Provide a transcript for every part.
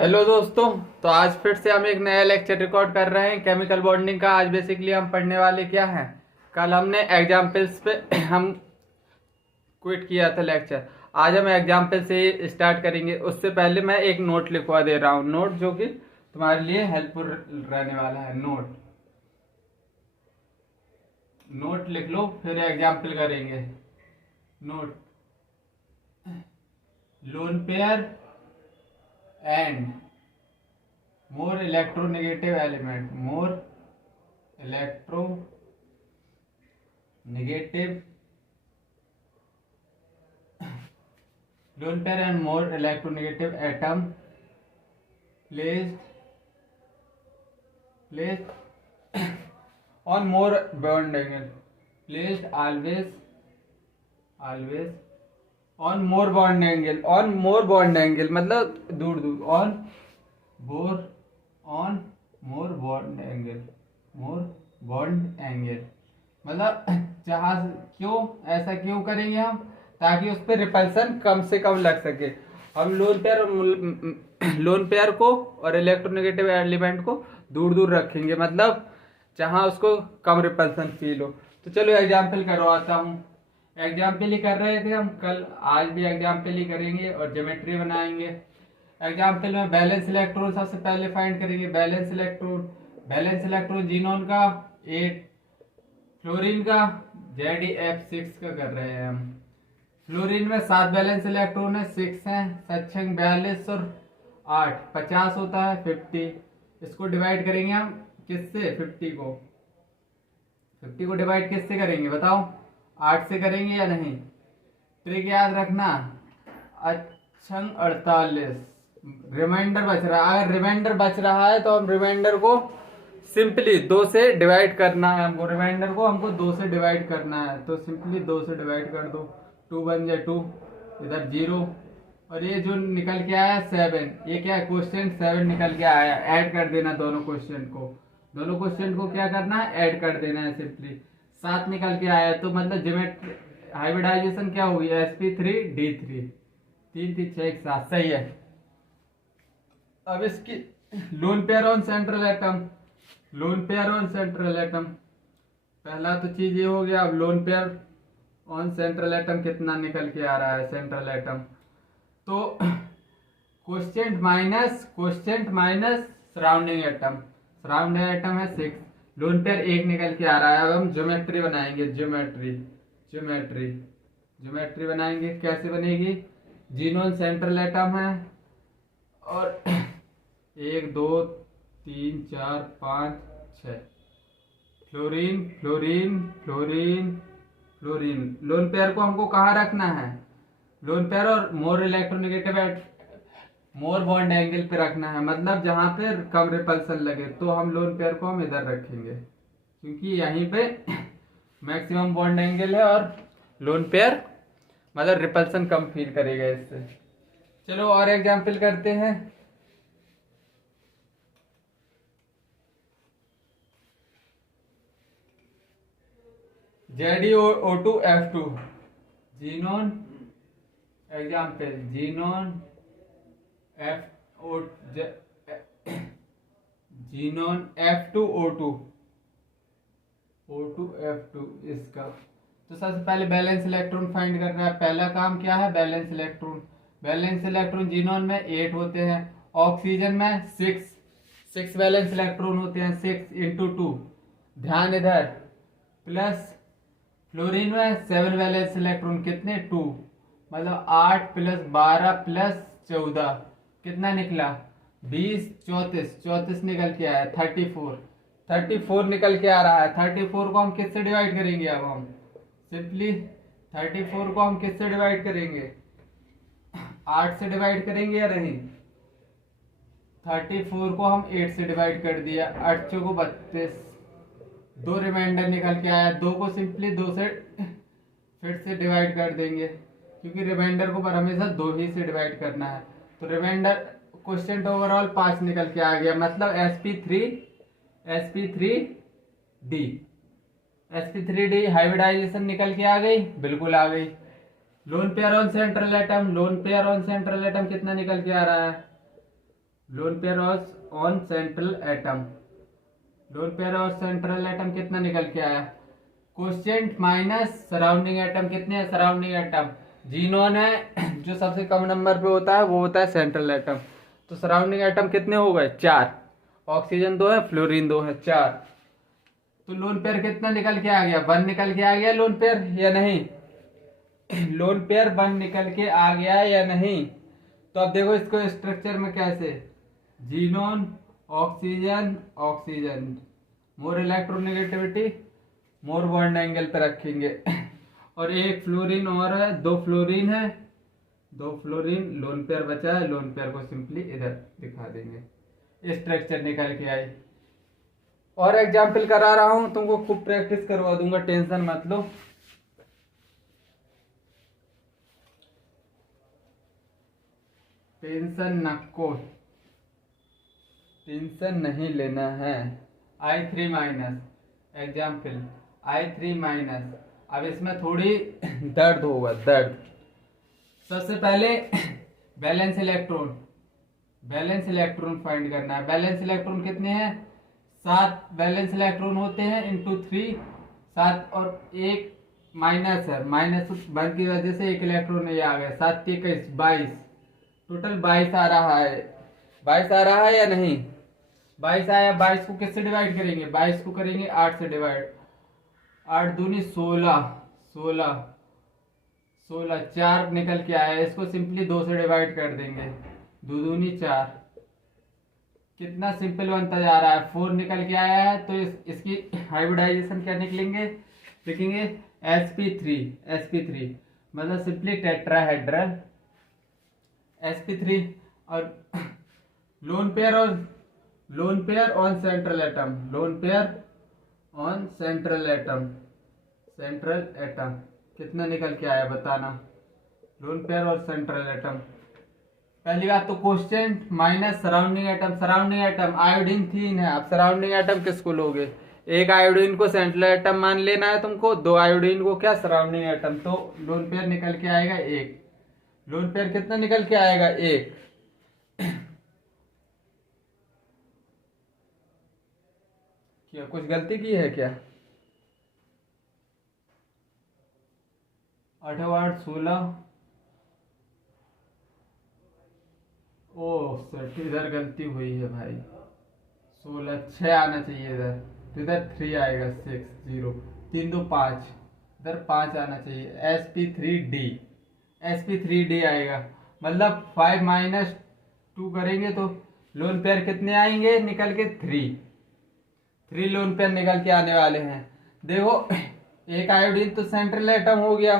Hello दोस्तों। तो आज फिर से हम एक नया लेक्चर रिकॉर्ड कर रहे हैं केमिकल बॉन्डिंग का। आज बेसिकली हम पढ़ने वाले क्या हैं, कल हमने एग्जाम्पल्स पे हम क्विट किया था लेक्चर। आज हम एग्जाम्पल से ही स्टार्ट करेंगे। उससे पहले मैं एक नोट लिखवा दे रहा हूँ, नोट जो कि तुम्हारे लिए हेल्पफुल रहने वाला है। नोट लिख लो, फिर एग्जाम्पल करेंगे। Note, lone pair and more electronegative element, more electronegative lone pair and more electronegative atom placed on more bond angle, placed always on more bond angle मतलब दूर दूर, on more bond angle मतलब जहां, क्यों ऐसा क्यों करेंगे हम, ताकि उस पर रिपल्सन कम से कम लग सके। हम लोन पेयर को और इलेक्ट्रोनेगेटिव एलिमेंट को दूर दूर रखेंगे, मतलब जहां उसको कम रिपल्सन फील हो। तो चलो एग्जाम्पल करवाता हूँ। एग्जाम्पल ही कर रहे थे हम कल, आज भी एग्जाम्पल ही करेंगे और ज्योमेट्री बनाएंगे। एग्जाम्पल में बैलेंस इलेक्ट्रॉन सबसे पहले फाइंड करेंगे। बैलेंस इलेक्ट्रॉन जीनोन का 8, फ्लोरीन का ZeF6 का कर रहे हैं हम। फ्लोरीन में 7 बैलेंस इलेक्ट्रॉन है, 6 है, सक्षम 42 और 8 50 होता है 50। इसको डिवाइड करेंगे हम किससे, 50 को डिवाइड किससे करेंगे बताओ, 8 से करेंगे या नहीं। ट्रिक याद रखना, अच्छम 48 रिमाइंडर बच रहा है। अगर रिमाइंडर बच रहा है तो हम रिमाइंडर को सिंपली 2 से डिवाइड करना है हमको। रिमाइंडर को हमको 2 से डिवाइड करना है, तो सिंपली 2 से डिवाइड कर दो। 2 बन जाए 2, इधर 0, और ये जो निकल के आया 7, ये क्या है, क्वेश्चन 7 निकल के आया। ऐड कर देना दोनों क्वेश्चन को क्या करना है, ऐड कर देना है सिंपली। 7 निकल के आया, तो मतलब ज्योमेट्री हाइब्रिडाइजेशन क्या होगी, sp3d3, 3 3 6 1 7, सही है। अब इसकी loan pair on central atom, पहला तो चीज ये हो गया। अब loan pair on central atom कितना निकल के आ रहा है, सेंट्रल एटम तो क्वोशिएंट माइनस सराउंडिंग एटम है 6, लोन पेयर 1 निकल के आ रहा है। अब हम ज्योमेट्री बनाएंगे। ज्योमेट्री बनाएंगे, कैसे बनेगी, जीनोन सेंट्रल एटम है और 1 2 3 4 5 6, फ्लोरीन। लोन पेयर को हमको कहाँ रखना है, लोन पेयर और मोर बॉन्ड एंगल पे रखना है, मतलब जहां पे कम रिपल्सन लगे। तो हम लोन पेयर को हम इधर रखेंगे, क्योंकि यहीं पे मैक्सिमम बॉन्ड एंगल है और लोन पेयर मतलब रिपल्सन कम फील करेगा इससे। चलो और एग्जाम्पल करते हैं। ZeO2F2 xenon, example xenon F2O2 O2F2 इसका। तो सबसे पहले बैलेंस इलेक्ट्रॉन फाइंड करना है। पहला काम क्या है, बैलेंस इलेक्ट्रॉन जीनोन में 8 होते हैं, ऑक्सीजन में 6 बैलेंस इलेक्ट्रॉन होते हैं, 6 इंटू 2, ध्यान इधर, प्लस फ्लोरीन में 7 वैलेंस इलेक्ट्रॉन, कितने 2, मतलब 8 प्लस 12 प्लस 14 कितना निकला 20, 34 निकल के आया, 34 निकल के आ रहा है। 34 को हम किससे डिवाइड करेंगे, अब हम सिंपली 34 को हम किससे डिवाइड करेंगे, 8 से डिवाइड करेंगे या नहीं। 34 को हम 8 से डिवाइड कर दिया, 8 को 32, 2 रिमाइंडर निकल के आया। 2 को सिंपली 2 से फिर से डिवाइड कर देंगे, क्योंकि रिमाइंडर को पर हमेशा 2 ही से डिवाइड करना है। तो रिमाइंडर क्वेश्चन ओवरऑल 5 निकल के आ गया, मतलब sp3d हाइब्रिडाइजेशन निकल के आ गई, बिल्कुल आ गई। Loan pair on central atom कितना निकल के आ रहा है, loan pair on central atom, loan pair on central atom कितना निकल के आया, क्वोशिएंट माइनस सराउंडिंग एटम कितने हैं, सराउंडिंग एटम जीनोन है जो सबसे कम नंबर पे होता है वो होता है सेंट्रल एटम, तो सराउंडिंग एटम कितने हो गए 4, ऑक्सीजन 2 है, फ्लोरीन 2 है, 4। तो लोन पेयर कितना निकल के आ गया, 1 निकल के आ गया लोन पेयर या नहीं, लोन पेयर 1 निकल के आ गया या नहीं। तो अब देखो इसको स्ट्रक्चर में कैसे, जीनोन ऑक्सीजन ऑक्सीजन, मोर इलेक्ट्रोनेगेटिविटी मोर बॉन्ड एंगल पे रखेंगे और एक फ्लोरीन और है, 2 फ्लोरीन है, 2 फ्लोरीन, लोन पेयर बचा है, लोन पेयर को सिंपली इधर दिखा देंगे, स्ट्रक्चर निकल के आई। और एग्जाम्पल करा रहा हूं, तुमको खूब प्रैक्टिस करवा दूंगा, टेंशन मत लो। टेंशन नहीं लेना है। I3 minus example, I3 minus, अब इसमें थोड़ी दर्द होगा, दर्द। सबसे पहले balance electron, balance electron find करना है। बैलेंस इलेक्ट्रॉन कितने हैं, 7 बैलेंस इलेक्ट्रॉन होते हैं इंटू 3, 7 और 1 माइनस है, माइनस 1 की वजह से 1 इलेक्ट्रॉन ये आ गया, 7 21 22, टोटल 22 आ रहा है, 22 आ रहा है या नहीं, 22 आया। 22 को किससे डिवाइड करेंगे, 22 को करेंगे 8 से डिवाइड, 8 दूनी 16, 16 16, 4 निकल के आया, इसको सिंपली 2 से डिवाइड कर देंगे, 2 दूनी 4, कितना सिंपल बनता जा रहा है, 4 निकल के आया है। तो इसकी हाइब्रिडाइजेशन क्या निकलेंगे, लिखेंगे sp3, sp3 मतलब सिंपली टेट्राहेड्रल sp3। और loan pair on central atom, loan pair on central atom, central atom कितना निकल के आया बताना, लोन पेयर और सेंट्रल एटम। पहली बात तो quotient minus surrounding atom, surrounding atom iodine 3 है, आप सराउंडिंग एटम किसको लोगे, एक आयोडीन को सेंट्रल एटम मान लेना है तुमको, 2 आयोडीन को क्या सराउंडिंग एटम, तो लोन पेयर निकल के आएगा 1, लोन पेयर कितना निकल के आएगा 1। क्या कुछ गलती की है क्या, 8 8 16, ओ सर इधर गलती हुई है भाई, 16 6 आना चाहिए इधर, तो इधर 3 आएगा, 6 0 3 2 5, इधर 5 आना चाहिए, sp3d, sp3d आएगा, मतलब 5 माइनस 2 करेंगे तो लोन पेयर कितने आएंगे निकल के, 3 लोन पेयर निकल के आने वाले हैं। देखो एक आयोडीन तो सेंट्रल एटम हो गया,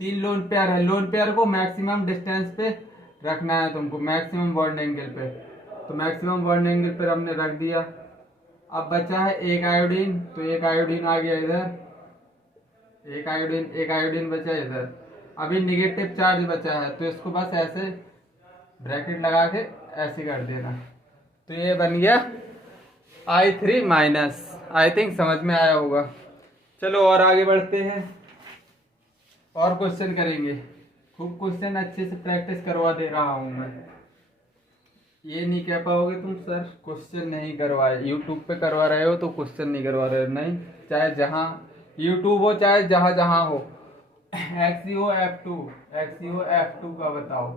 3 लोन पेयर है, लोन पेयर को मैक्सिमम डिस्टेंस पे रखना है तुमको, मैक्सिमम बॉन्ड एंगल पे, तो मैक्सिमम बॉन्ड एंगल पे हमने रख दिया। अब बचा है एक आयोडीन, तो एक आयोडीन आ गया इधर, एक आयोडीन बचा इधर, अभी निगेटिव चार्ज बचा है, तो इसको बस ऐसे ब्रैकेट लगा के ऐसे कर देना, तो ये बन गया I3 माइनस। आई थिंक समझ में आया होगा। चलो और आगे बढ़ते हैं, और क्वेश्चन करेंगे, खूब क्वेश्चन अच्छे से प्रैक्टिस करवा दे रहा हूं मैं। ये नहीं कह पाओगे तुम सर क्वेश्चन नहीं करवाए, यूट्यूब पे करवा रहे हो तो क्वेश्चन नहीं करवा रहे हो, नहीं, चाहे जहां यूट्यूब हो चाहे जहां जहां हो। XeO F2 का बताओ,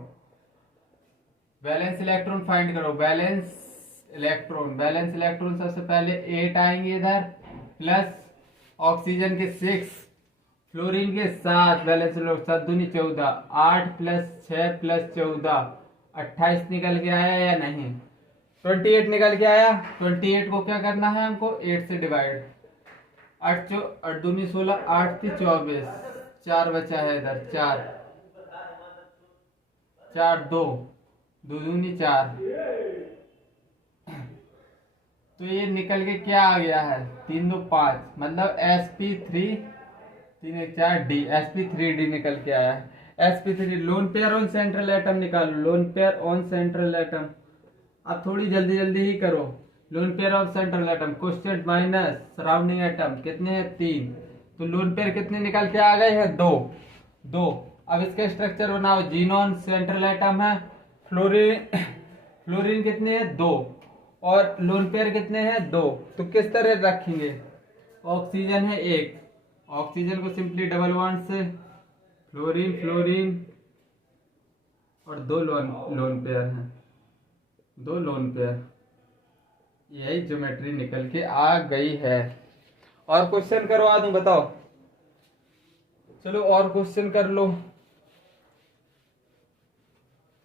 बैलेंस इलेक्ट्रॉन फाइंड करो, बैलेंस इलेक्ट्रॉन सबसे पहले 8 आएंगे इधर, प्लस ऑक्सीजन के 6, फ्लोरीन के 7, बैलेंस इलेक्ट्रॉन 7 दूनी 14, 8 प्लस 6 प्लस 14 28 निकल के आया या नहीं, 28 निकल के आया। 28 को क्या करना है हमको, 8 से डिवाइड, 8 दूनी 16, 8 थी 24, 4 बचा है इधर, 4 2 दूनी 4, तो ये निकल के क्या आ गया है, 3 2 5, मतलब sp3 3 1 4 d, sp3d निकल के आया है। sp3 lone pair on central atom निकालो, lone pair on central atom, अब थोड़ी जल्दी जल्दी ही करो, lone pair of central atom, quotient minus surrounding atom कितने हैं 3, तो लोन पेयर कितने निकल के आ गए हैं 2। अब इसका स्ट्रक्चर बनाओ, जीनोन सेंट्रल एटम है, क्लोरीन कितने हैं 2 और लोन पेयर कितने हैं 2, तो किस तरह रखेंगे? ऑक्सीजन है 1, ऑक्सीजन को सिंपली डबल बॉन्ड से फ्लोरीन फ्लोरीन और 2 लोन पेयर हैं, 2 लोन पेयर। यही ज्योमेट्री निकल के आ गई है। और क्वेश्चन करवा दूं, बताओ? चलो और क्वेश्चन कर लो,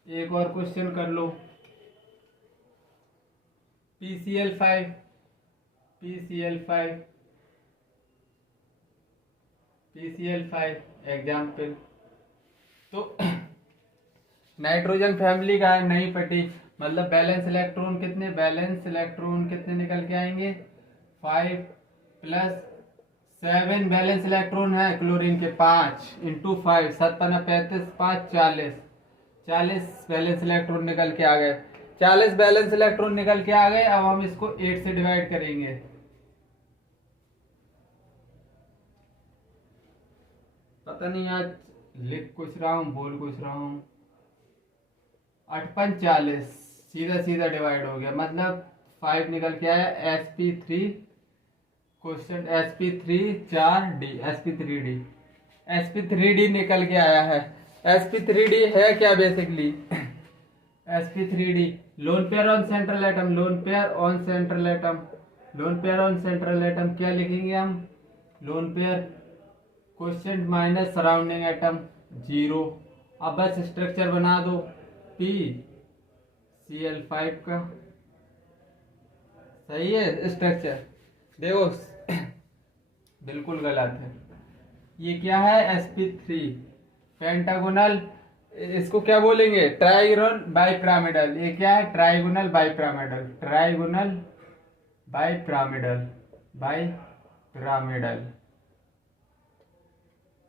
एक और क्वेश्चन कर लो। PCl5 PCl5 PCl5 example. तो नाइट्रोजन फैमिली का है, नहीं पटी, मतलब बैलेंस इलेक्ट्रॉन कितने, बैलेंस इलेक्ट्रॉन कितने निकल के आएंगे 5 प्लस 7 बैलेंस इलेक्ट्रॉन है क्लोरीन के 5 इंटू 5 7 35 5 40 बैलेंस इलेक्ट्रॉन निकल के आ गए, 40 बैलेंस इलेक्ट्रॉन निकल के आ गए। अब हम इसको 8 से डिवाइड करेंगे। पता नहीं आज लिख कुछ रहा हूं बोल कुछ रहा हूं। 8 5 40 सीधा सीधा डिवाइड हो गया, मतलब 5 निकल के आया sp3 question sp3 4d sp3d निकल के आया है। sp3d है क्या basically? sp3d loan pair on central atom, loan pair on central atom, loan pair on central atom क्या लिखेंगे हम? Lone pair question minus surrounding atom 0। अब बस स्ट्रक्चर बना दो PCl5 का, सही है स्ट्रक्चर? देखो बिल्कुल गलत है, ये क्या है sp3 पेंटागोनल, इसको क्या बोलेंगे? Trigonal bipyramidal. ये क्या है? Trigonal bipyramidal, trigonal bipyramidal, bipyramidal.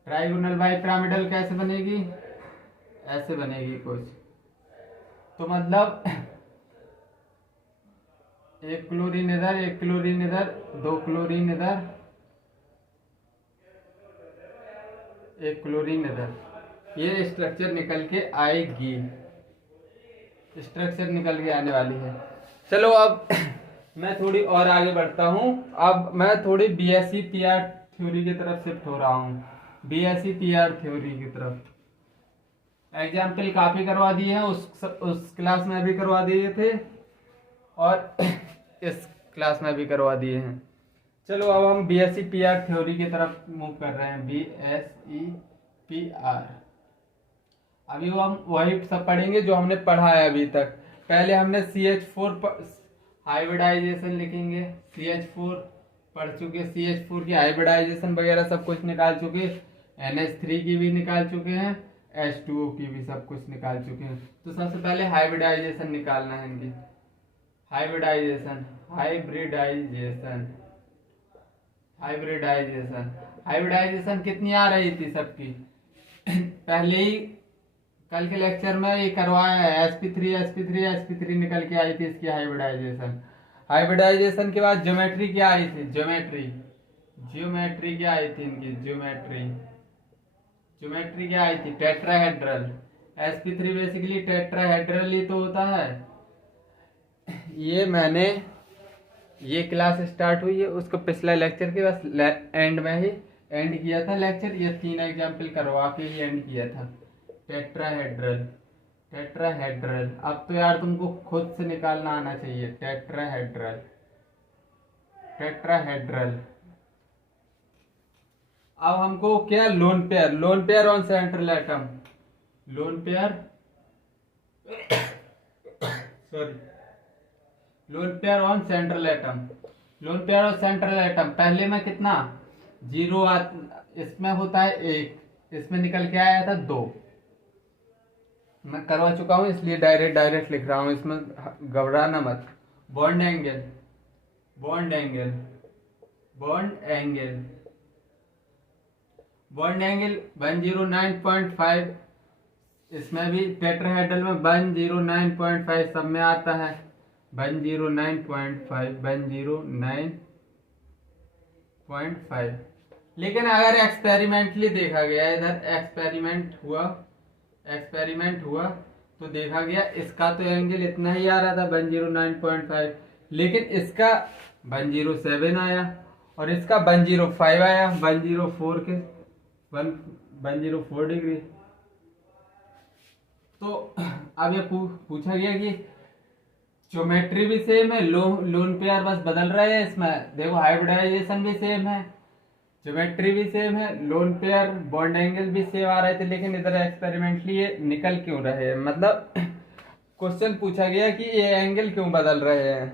Trigonal bipyramidal कैसे बनेगी? ऐसे बनेगी कुछ, तो मतलब एक क्लोरीन इधर, एक क्लोरीन इधर, 2 क्लोरीन इधर, एक क्लोरीन इधर, ये स्ट्रक्चर निकल के आएगी, स्ट्रक्चर निकल के आने वाली है। चलो अब मैं थोड़ी और आगे बढ़ता हूं। अब मैं थोड़ी BSc PR थ्योरी की तरफ शिफ्ट हो रहा हूं, BSc PR थ्योरी की तरफ। एग्जाम्पल काफी करवा दिए हैं, उस क्लास में भी करवा दिए थे और इस क्लास में भी करवा दिए हैं। चलो अब हम BSc PR थ्योरी की तरफ मूव कर रहे हैं, BSc PR। अभी वो हम वही सब पढ़ेंगे जो हमने पढ़ा है अभी तक। पहले हमने CH4 हाइब्रिडाइजेशन लिखेंगे, CH4 पढ़ चुके, CH4 की हाइब्रिडाइजेशन वगैरह सब कुछ निकाल चुके, NH3 की भी निकाल चुके हैं, H2O की भी सब कुछ निकाल चुके हैं। तो सबसे पहले हाइब्रिडाइजेशन निकालना है इनकी। हाइब्रिडाइजेशन हाइब्रिडाइजेशन हाइब्रिडाइजेशन हाइब्रिडाइजेशन कितनी आ रही थी सबकी? पहले ही कल के लेक्चर में ये करवाया है, sp3 निकल के आई थी इसकी हाइब्रिडाइजेशन। हाइब्रिडाइजेशन के बाद ज्योमेट्री क्या आई थी? ज्योमेट्री क्या आई थी इनकी? ज्योमेट्री क्या आई थी? टेट्राहेड्रल। sp3 बेसिकली टेट्राहेड्रल ही तो होता है। ये क्लास स्टार्ट हुई है उसको पिछला लेक्चर के बस एंड में ही एंड किया था लेक्चर, ये 3 एग्जाम्पल करवा के ही एंड किया था। Tetrahedral, tetrahedral. अब तो यार तुमको खुद से निकालना आना चाहिए। Tetrahedral, tetrahedral. अब हमको क्या? Loan pair on central atom, lone pair sorry loan pair on central atom, loan pair on central atom. पहले में कितना 0 इसमें होता है 1, इसमें निकल के आया था 2। मैं करवा चुका हूं इसलिए डायरेक्ट लिख रहा हूं, इसमें घबराना मत। Bond angle, bond angle, bond angle, bond angle 109.5। इसमें भी टेट्राहेड्रल में 109.5 सब में आता है, 109.5 109.5। लेकिन अगर एक्सपेरिमेंटली देखा गया, इधर एक्सपेरिमेंट हुआ तो देखा गया इसका तो एंगल इतना ही आ रहा था 109.5, लेकिन इसका 107 आया और इसका 105 आया, 104 के 104 डिग्री। तो अब ये पूछा गया कि ज्योमेट्री भी सेम है, लोन पेयर बस बदल रहे हैं, इसमें देखो हाइब्रिडाइजेशन भी सेम है, ज्योमेट्री भी सेम है, लोन पेयर बॉन्ड एंगल भी सेम आ रहे थे, लेकिन इधर एक्सपेरिमेंटली ये निकल क्यों रहे हैं, मतलब क्वेश्चन पूछा गया कि ये एंगल क्यों बदल रहे हैं।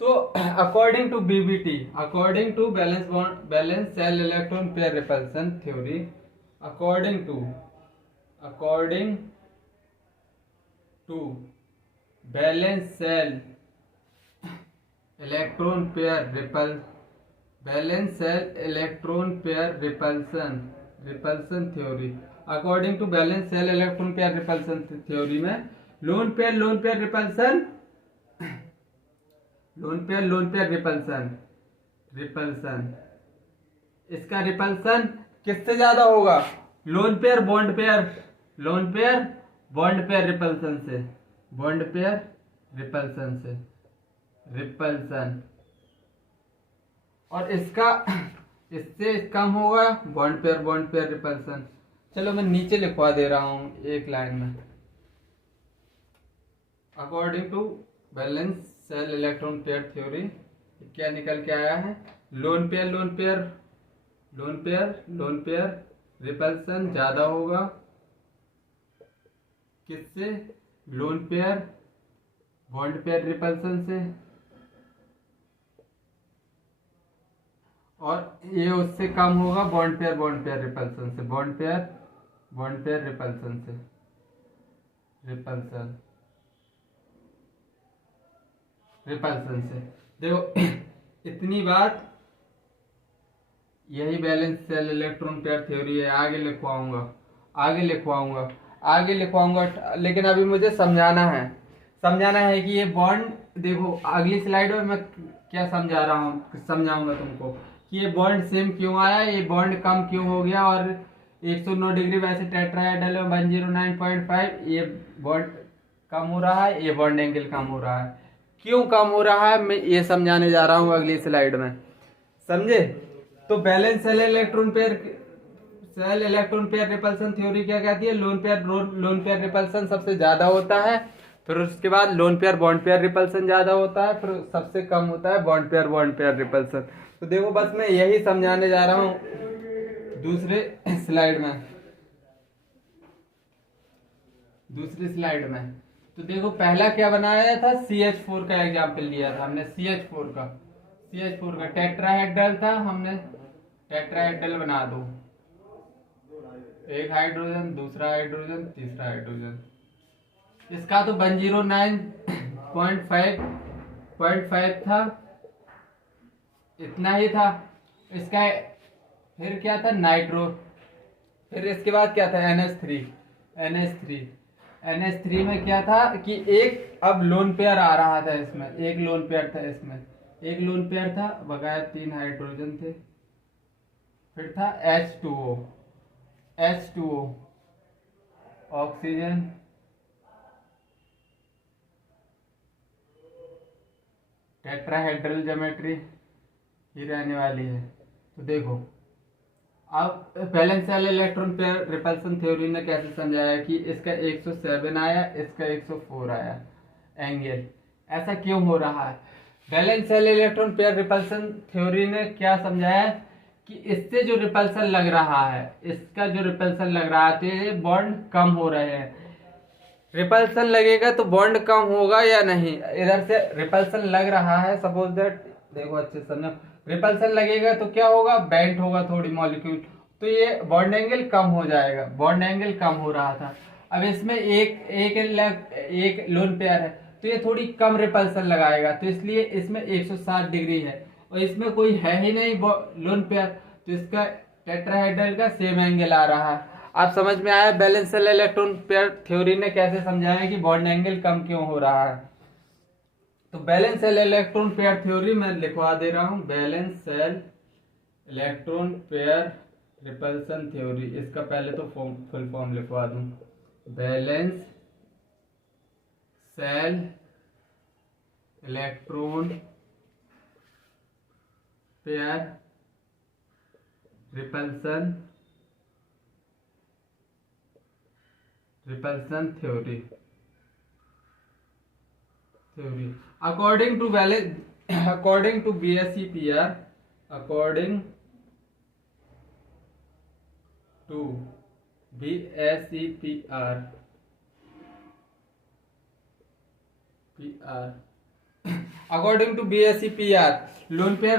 तो according to BBT, according to valence shell electron pair repulsion theory, according to valence shell electron pair repulsion theory, according to valence shell electron pair repulsion theory में लोन पेयर रिपल्सन इसका repulsion किससे ज्यादा होगा, lone pair bond pair repulsion से, repulsion, और इसका इससे कम होगा बॉन्ड पेयर रिपल्सन। चलो मैं नीचे लिखवा दे रहा हूं एक लाइन में, according to valence shell electron pair theory क्या निकल के आया है, लोन पेयर रिपल्सन ज्यादा होगा किससे, loan pair bond pair repulsion से, और ये उससे कम होगा बॉन्ड पेयर रिपल्सन से, बॉन्ड पेयर रिपल्सन से, रिपल्सन से। देखो इतनी बात, यही balance shell electron pair theory है, आगे लिखवाऊंगा, लेकिन अभी मुझे समझाना है कि ये बॉन्ड, देखो अगली स्लाइड में मैं क्या समझाऊंगा तुमको कि ये बॉन्ड सेम क्यों आया, ये बॉन्ड कम क्यों हो गया, और 109 डिग्री वैसे टेट्राहेड्रल में 109.5 ये बॉन्ड कम हो रहा है, ये बॉन्ड एंगल कम हो रहा है, क्यों कम हो रहा है मैं ये समझाने जा रहा हूँ अगली स्लाइड में, समझे। तो balance shell electron pair repulsion theory क्या कहती है, लोन पेयर रिपल्सन सबसे ज्यादा होता है, फिर उसके बाद loan pair bond pair repulsion ज्यादा होता है, फिर सबसे कम होता है बॉन्ड पेयर रिपल्सन। तो देखो बस मैं यही समझाने जा रहा हूँ दूसरी स्लाइड में। तो देखो पहला क्या बनाया था, CH4 का एग्जाम्पल लिया था हमने, CH4 का टेट्राहेड्रल था, हमने टेट्राहेड्रल बना दो, एक हाइड्रोजन, दूसरा हाइड्रोजन, तीसरा हाइड्रोजन, इसका तो 109.5 था, इतना ही था इसका। फिर क्या था, नाइट्रो, फिर इसके बाद क्या था, NH3 में क्या था कि एक अब लोन पेयर आ रहा था इसमें, एक लोन पेयर था, बकाया 3 हाइड्रोजन थे, फिर था H2O ऑक्सीजन, टेट्राहेड्रल ज्योमेट्री ही रहने वाली है। तो देखो अब balance shell electron pair repulsion theory ने कैसे समझाया कि इसका 107 आया, इसका 104 आया एंगल, ऐसा क्यों हो रहा है। Balance shell electron pair repulsion theory ने क्या समझाया कि इससे जो रिपल्सन लग रहा है, इसका जो रिपल्सन लग रहा है, तो ये बॉन्ड कम हो रहे हैं, रिपल्सन लगेगा तो बॉन्ड कम होगा या नहीं, इधर से रिपल्सन लग रहा है, सपोज दैट, देखो अच्छे से समझो, रिपल्सन लगेगा तो क्या होगा, बेंट होगा थोड़ी मॉलिक्यूल, तो ये बॉन्ड एंगल कम हो जाएगा, बॉन्ड एंगल कम हो रहा था। अब इसमें एक लोन पेयर है तो ये थोड़ी कम रिपल्सन लगाएगा, तो इसलिए इसमें 107 डिग्री है, और इसमें कोई है ही नहीं लोन पेयर, तो इसका टेट्राहेड्रल का सेम एंगल आ रहा है। आप समझ में आया balance shell electron pair theory ने कैसे समझाया कि बॉन्ड एंगल कम क्यों हो रहा है। तो balance shell electron pair theory में लिखवा दे रहा हूं, balance shell electron pair repulsion theory, इसका पहले तो फुल फॉर्म लिखवा दूं, balance shell electron pair repulsion theory according to BSEPR according to BSEPR according to BSEPR lone pair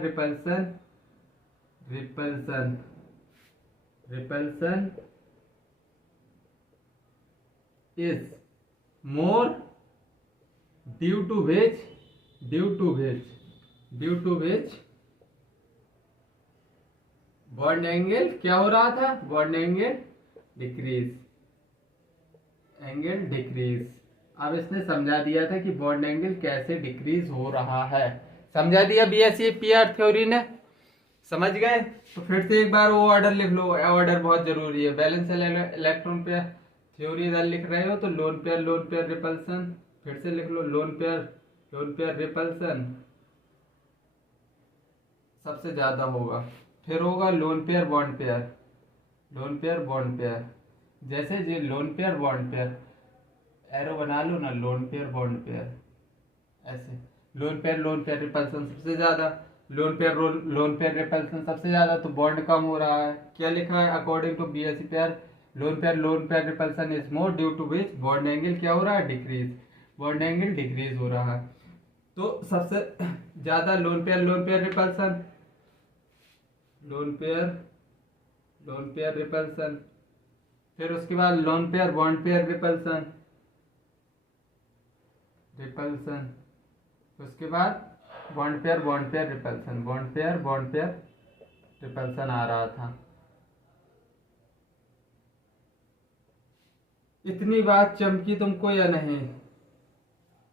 repulsion repulsion is more due to which bond angle क्या हो रहा था, bond angle decrease अब इसने समझा दिया था कि बॉन्ड एंगल कैसे डिक्रीज हो रहा है, समझा दिया BSEPR थ्योरी ने, समझ गए। तो फिर से एक बार वो ऑर्डर लिख लो, ऑर्डर बहुत जरूरी है। बैलेंस इलेक्ट्रॉन पेयर थ्योरी इधर लिख रहे हो तो लोन पेयर रिपल्सन, फिर से लिख लो लोन पेयर रिपल्सन सबसे ज्यादा होगा, फिर होगा लोन पेयर बॉन्ड पेयर, जैसे जी lone pair bond pair arrow बना लो ना, लोन पेयर बॉन्ड पेयर ऐसे, लोन पेयर रिपल्सन सबसे ज्यादा, लोन पेयर रिपल्सन सबसे ज्यादा, तो बॉन्ड कम हो रहा है। क्या लिखा है according to BSEPR lone pair repulsion is more due to which bond angle क्या हो रहा है, डिक्रीज, बॉन्ड एंगल डिक्रीज हो रहा है। तो सबसे ज्यादा loan pair repulsion, loan pair repulsion, फिर उसके बाद loan pair bond pair repulsion, उसके बाद बॉन्ड पेयर रिपल्सन आ रहा था। इतनी बात चमकी तुमको या नहीं?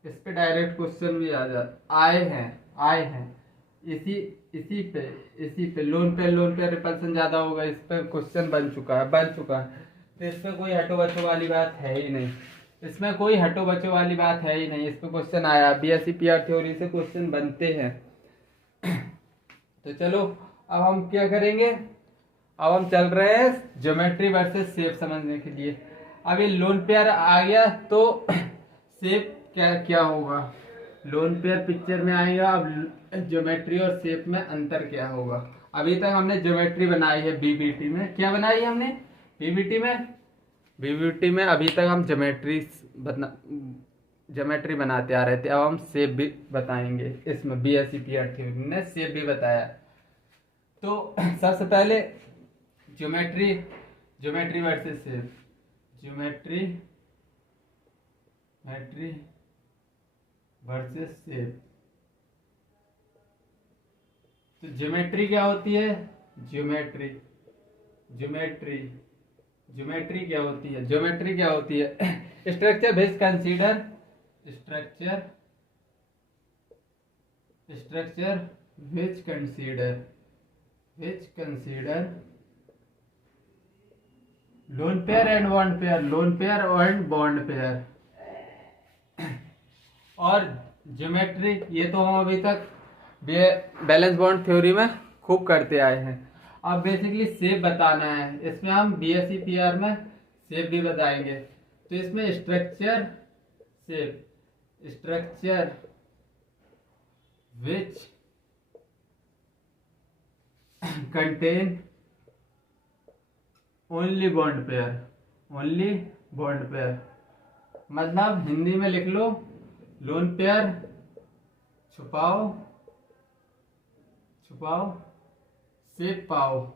इस पे डायरेक्ट क्वेश्चन भी आए हैं इसी पे लोन पेयर रिपल्सन ज्यादा होगा, इस पे क्वेश्चन बन चुका है। तो इस पे कोई हटो बचो वाली बात है ही नहीं, इस पे क्वेश्चन आया, BSEPR थ्योरी से क्वेश्चन बनते हैं। तो चलो अब हम क्या करेंगे, अब हम चल रहे हैं ज्योमेट्री वर्सेस शेप समझने के लिए। अब ये लोन पेयर आ गया तो शेप क्या होगा, लोन पेयर पिक्चर में आएगा, अब ज्योमेट्री और शेप में अंतर क्या होगा। अभी तक हमने ज्योमेट्री बनाई है BBT में, क्या बनाई है हमने BBT में अभी तक हम ज्योमेट्री बनाते आ रहे थे। अब हम शेप भी बताएंगे, इसमें BSEPR थ्योरी ने शेप भी बताया। तो सबसे पहले geometry versus shape, geometry versus shape. तो ज्योमेट्री क्या होती है, ज्योमेट्री क्या होती है, structure which consider lone pair and bond pair, और ज्योमेट्री ये तो हम अभी तक बैलेंस बॉन्ड थ्योरी में खूब करते आए हैं। अब बेसिकली शेप बताना है, इसमें हम BSEPR में शेप भी बताएंगे। तो इसमें structure which contain only bond pair, मतलब हिंदी में लिख लो लोन पेयर छुपाओ शेप पाओ।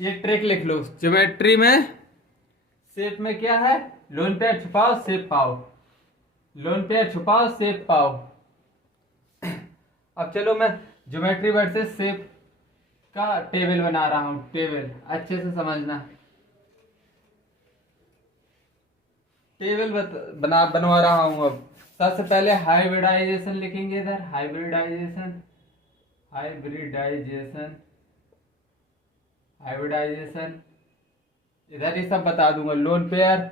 ये ट्रिक लिख लो, ज्योमेट्री में शेप में क्या है, लोन पेयर छुपाओ शेप पाओ। अब चलो मैं ज्योमेट्री वर्सेस शेप का टेबल बना रहा हूं, टेबल अच्छे से समझना, टेबल बनवा रहा हूं। अब सबसे पहले हाइब्रिडाइजेशन लिखेंगे, इधर हाइब्रिडाइजेशन इधर ही सब बता दूंगा। लोन पेयर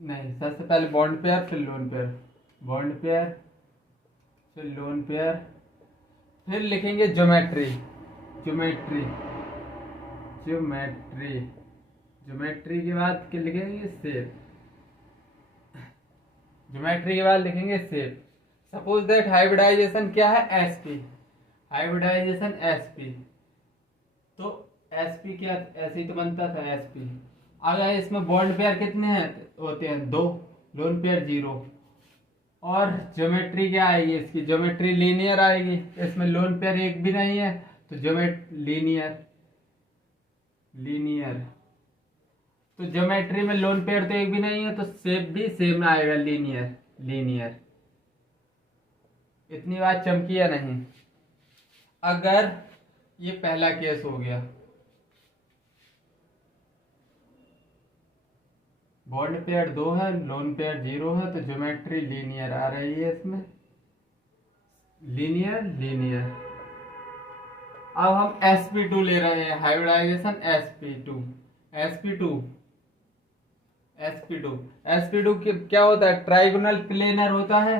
नहीं, सबसे पहले बॉन्ड पेयर फिर लोन पेयर, बॉन्ड पेयर फिर लोन पेयर, फिर लिखेंगे ज्योमेट्री, ज्योमेट्री, ज्योमेट्री, ज्योमेट्री के बाद क्या लिखेंगे? शेप, ज्योमेट्री के बाद लिखेंगे शेप। सपोज दैट हाइब्रिडाइजेशन क्या है? SP, hybridization SP. तो एसपी क्या, ऐसे ही तो बनता था एसपी। अगर इसमें बॉन्ड पेयर कितने हैं होते हैं? 2, लोन पेयर 0। और ज्योमेट्री क्या आएगी इसकी? ज्योमेट्री लीनियर आएगी। इसमें लोन पेयर एक भी नहीं है तो लीनियर, लीनियर। तो ज्योमेट्री में लोन पेयर तो एक भी नहीं है तो शेप भी सेम आएगा, लीनियर, लीनियर। इतनी बात चमकी या नहीं? अगर ये पहला केस हो गया, बॉन्ड पेयर 2 है, लोन पेयर 0 है, तो ज्योमेट्री लीनियर आ रही है इसमें, लीनियर, लीनियर। अब हम sp2 ले रहे हैं, hybridisation sp2, sp2, sp2, sp2 क्या होता है? ट्राइगोनल प्लेनर होता है।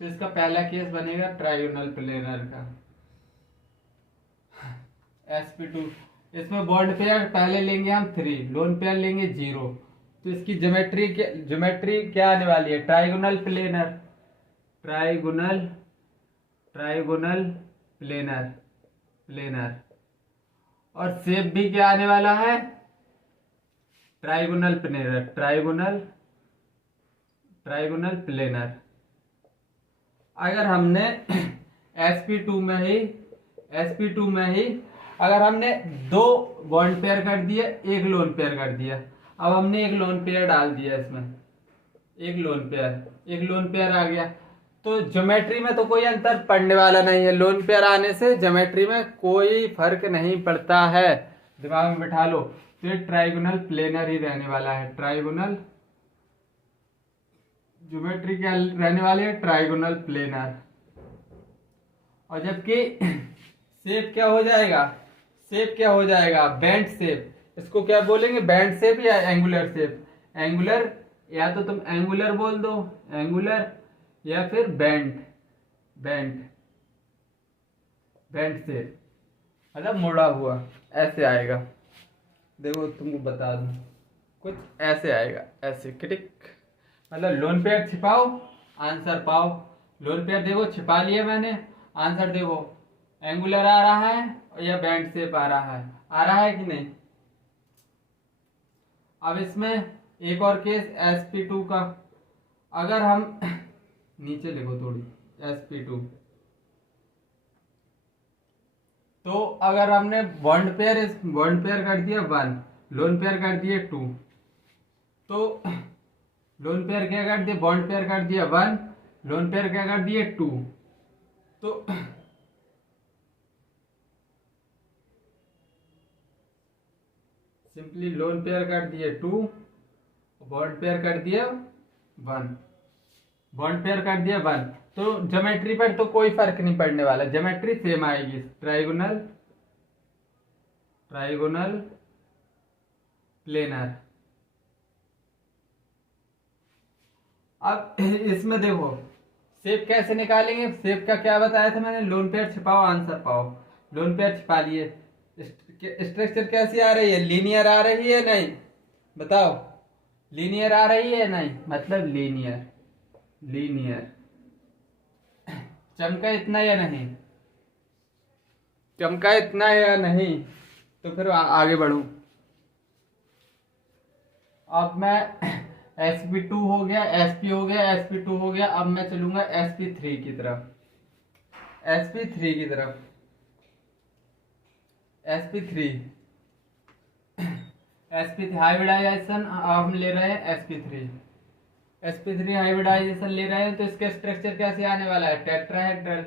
तो इसका पहला केस बनेगा ट्राइगोनल प्लेनर का, sp2। इसमें बॉन्ड पेयर पहले लेंगे हम 3, लोन पेयर लेंगे 0। तो इसकी ज्योमेट्री क्या आने वाली है? Trigonal planar, trigonal, trigonal planar, planar. और शेप भी क्या आने वाला है? Trigonal planar, trigonal, trigonal planar. अगर हमने sp2 में ही, sp2 में ही अगर हमने 2 बॉन्ड पेयर कर दिए, 1 लोन पेयर कर दिया। अब हमने 1 लोन पेयर डाल दिया इसमें, 1 लोन पेयर, 1 लोन पेयर आ गया। तो ज्योमेट्री में तो कोई अंतर पड़ने वाला नहीं है। लोन पेयर आने से ज्योमेट्री में कोई फर्क नहीं पड़ता है, दिमाग में बिठा लो। तो ये ट्राइगोनल प्लेनर ही रहने वाला है, ट्राइगोनल, ज्योमेट्री क्या रहने वाली है? Trigonal planar. और जबकि शेप क्या हो जाएगा? शेप क्या हो जाएगा? Band shape. इसको क्या बोलेंगे? बैंड शेप या एंगुलर शेप? एंगुलर, या तो तुम एंगुलर बोल दो, एंगुलर, या फिर बैंड, बैंड, बैंड शेप, मतलब मुड़ा हुआ, ऐसे आएगा। देखो तुमको बता दूं, कुछ ऐसे आएगा, ऐसे क्रिटिक। मतलब लोन पेयर छिपाओ, आंसर पाओ। लोन पेयर देखो छिपा लिया मैंने, आंसर देखो एंगुलर आ रहा है या बैंड शेप आ रहा है, आ रहा है कि नहीं? अब इसमें एक और केस sp2 का। अगर हम नीचे लिखो थोड़ी, sp2। तो अगर हमने बॉन्ड पेयर कर दिया 1, लोन पेयर कर दिए 2, तो लोन पेयर क्या कर दिया? बॉन्ड पेयर कर दिया 1, लोन पेयर क्या कर दिए? 2। तो सिंपली लोन पेयर कर दिए 2, बॉन्ड पेयर कर दिया 1, बॉन्ड पेयर कर दिया 1। तो ज्योमेट्री पर तो कोई फर्क नहीं पड़ने वाला, ज्योमेट्री सेम आएगी, ट्राइगोनल, ट्राइगोनल प्लेनर। अब इसमें देखो शेप कैसे निकालेंगे? शेप का क्या बताया था मैंने? लोन पेयर छिपाओ, आंसर पाओ। लोन पेयर छिपा लिए। स्ट्रक्चर कैसी आ रही है? लीनियर आ रही है नहीं? बताओ, लीनियर आ रही है नहीं? मतलब लीनियर, लीनियर। चमका इतना या नहीं? चमका इतना या नहीं? तो फिर आगे बढ़ू। अब मैं sp2 हो गया, sp हो गया, sp2 हो गया। अब मैं चलूंगा sp3 की तरफ, sp3 की तरफ, sp3, sp3 हाइब्रिडाइजेशन हम ले रहे हैं sp3, sp3 हाइब्रिडाइजेशन ले रहे हैं। तो इसका स्ट्रक्चर कैसे आने वाला है? टेट्राहेड्रल,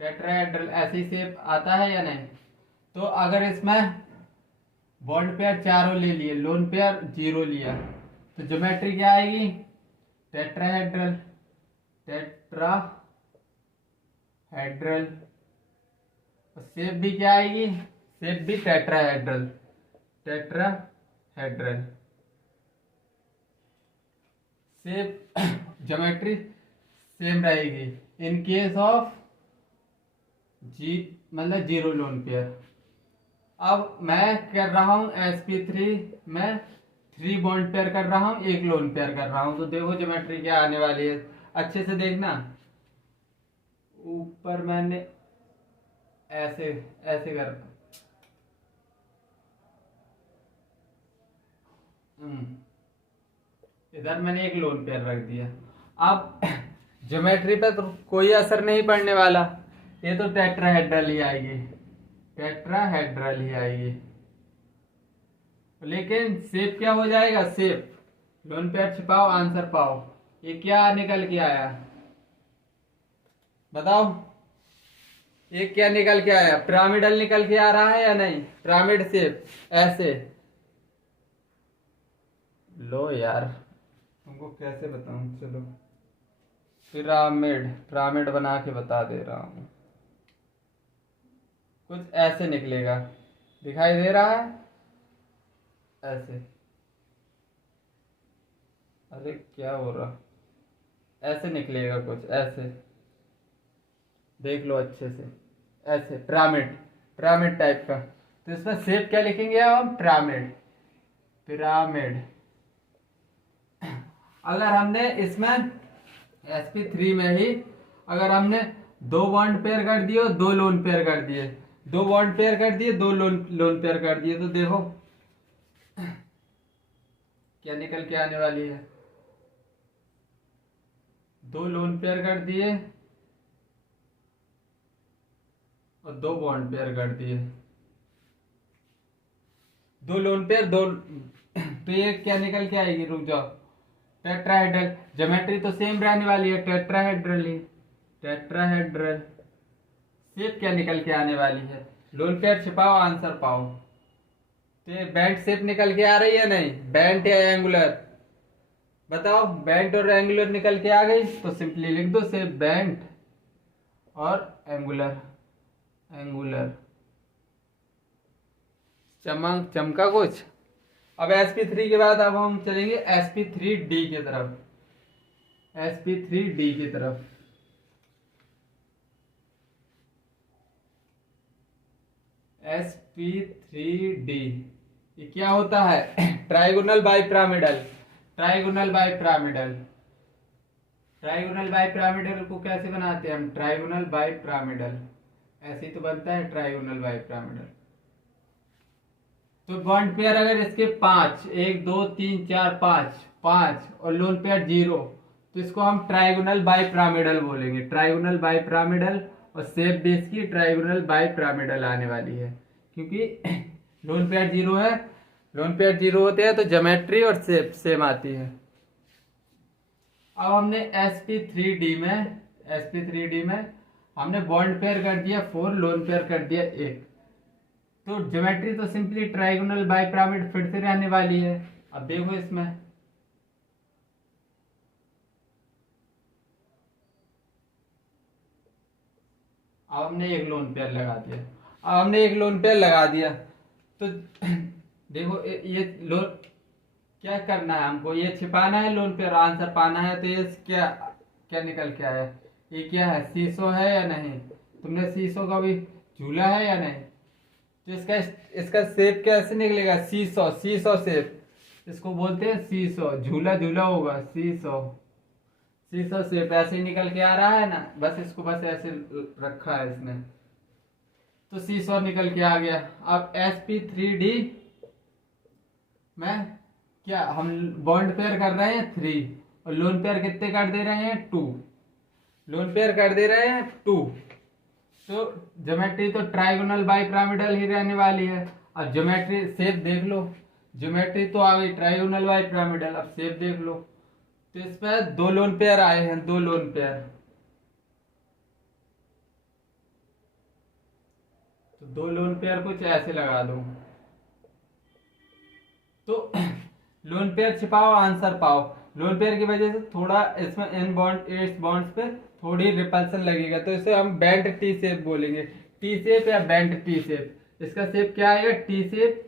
टेट्राहेड्रल ऐसी शेप आता है या नहीं? तो अगर इसमें बॉन्ड पेयर 4 ले लिए, लोन पेयर 0 लिया, तो ज्योमेट्री क्या आएगी? Tetrahedral, tetrahedral. शेप भी क्या आएगी? शेप भी tetrahedral. Tetrahedral. Shape geometry same रहेगी इन केस ऑफ मतलब जीरो लोन पेयर। अब मैं कर रहा हूं sp3 में 3 बॉन्ड पेयर कर रहा हूं, 1 लोन पेयर कर रहा हूं, तो देखो ज्योमेट्री क्या आने वाली है, अच्छे से देखना। ऊपर मैंने ऐसे ऐसे कर इधर मैंने 1 लोन पेयर रख दिया। अब ज्योमेट्री पे तो कोई असर नहीं पड़ने वाला, ये तो टेट्राहेड्रल ही आएगी, टेट्राहेड्रल ही आएगी। लेकिन शेप क्या हो जाएगा, शेप लोन पेयर छिपाओ आंसर पाओ, ये क्या निकल के आया बताओ, ये क्या निकल के आया, पिरामिडल निकल के आ रहा है या नहीं, पिरामिड शेप ऐसे। लो यार तुमको कैसे बताऊं, चलो पिरामिड पिरामिड बना के बता दे रहा हूं, कुछ ऐसे निकलेगा, दिखाई दे रहा है ऐसे। अरे क्या हो रहा, ऐसे निकलेगा कुछ ऐसे, देख लो अच्छे से, ऐसे पिरामिड पिरामिड टाइप का। तो इसमें शेप क्या लिखेंगे अब हम, पिरामिड पिरामिड। अगर हमने इसमें sp3 में ही अगर हमने 2 बॉन्ड पेयर कर दिए और 2 लोन पेयर कर दिए, 2 बॉन्ड पेयर कर दिए, 2 लोन पेयर कर दिए, तो देखो क्या निकल के आने वाली है, 2 लोन पेयर कर दिए और 2 बॉन्ड पेयर कर दिए, 2 लोन पेयर 2, तो ये क्या निकल के आएगी, रुक जाओ, टेट्राहेड्रल। ज्योमेट्री तो सेम रहने वाली है, टेट्राहेड्रल ही, टेट्राहेड्रल। शेप क्या निकल के आने वाली है, लोन पेयर छिपाओ आंसर पाओ। तो बैंड शेप निकल के आ रही है नहीं, बैंड या एंगुलर बताओ, बैंड और एंगुलर निकल के आ गई तो सिंपली लिख दो शेप बैंड और एंगुलर, एंगुलर चमका कुछ। अब sp3 के बाद अब हम चलेंगे sp3d की तरफ, sp3d की तरफ। sp3d ये क्या होता है, trigonal bipyramidal, trigonal bipyramidal. Trigonal bipyramidal को कैसे बनाते हैं हम, ट्राइगोनल बाइपिरामिडल ऐसे ही तो बनता है ट्राइगोनल बाइपिरामिडल। तो बॉन्ड पेयर अगर इसके 5, 1 2 3 4 5 और लोन पेयर 0, तो इसको हम ट्राइगोनल बाइपिरामिडल बोलेंगे, ट्राइगोनल बाइपिरामिडल। और शेप भी इसकी ट्राइगोनल बाइपिरामिडल आने वाली है, क्योंकि लोन पेयर 0 है, लोन पेयर 0 होते हैं तो ज्योमेट्री और शेप सेम आती है। अब हमने sp3d में हमने बॉन्ड पेयर कर दिया 4, लोन पेयर कर दिया 1, तो ज्योमेट्री तो सिंपली ट्राइगोनल बाइपिरामिड फिर से रहने वाली है। अब देखो इसमें अब हमने 1 लोन पेयर लगा दिया, अब हमने 1 लोन पेयर लगा दिया, तो देखो ये लोन क्या करना है हमको, ये छिपाना है लोन पेयर, आंसर पाना है। तो ये क्या क्या निकल के आया, ये क्या है, सीसो है या नहीं, तुमने सीसो का भी झूला है या नहीं, तो इसका शेप कैसे निकलेगा, सीसो, सीसो शेप, इसको बोलते हैं सीसो, झूला झूला होगा, सीसो, सीसो शेप ऐसे ही निकल के आ रहा है ना, बस इसको बस ऐसे रखा है इसने, तो सीसो निकल के आ गया। अब sp3d में क्या हम बॉन्ड पेयर कर रहे हैं 3 और लोन पेयर कितने कर दे रहे हैं 2, लोन पेयर कर दे रहे हैं 2, तो ज्योमेट्री तो ट्राइगोनल बाइपिरामिडल ही रहने वाली है। अब ज्योमेट्री शेप देख लो, ज्योमेट्री तो आ गई ट्राइगोनल बाइपिरामिडल, अब शेप देख लो, तो इस पर 2 लोन पेयर आए हैं, 2 लोन पेयर, तो 2 लोन पेयर कुछ ऐसे लगा दो, तो लोन पेयर छिपाओ आंसर पाओ। लोन पेयर की वजह से थोड़ा इसमें इस बॉन्ड्स पे थोड़ी रिपल्सन लगेगा, तो इसे हम बैंड टी शेप बोलेंगे, टी शेप या बैंड टी शेप। इसका शेप क्या आएगा, टी शेप,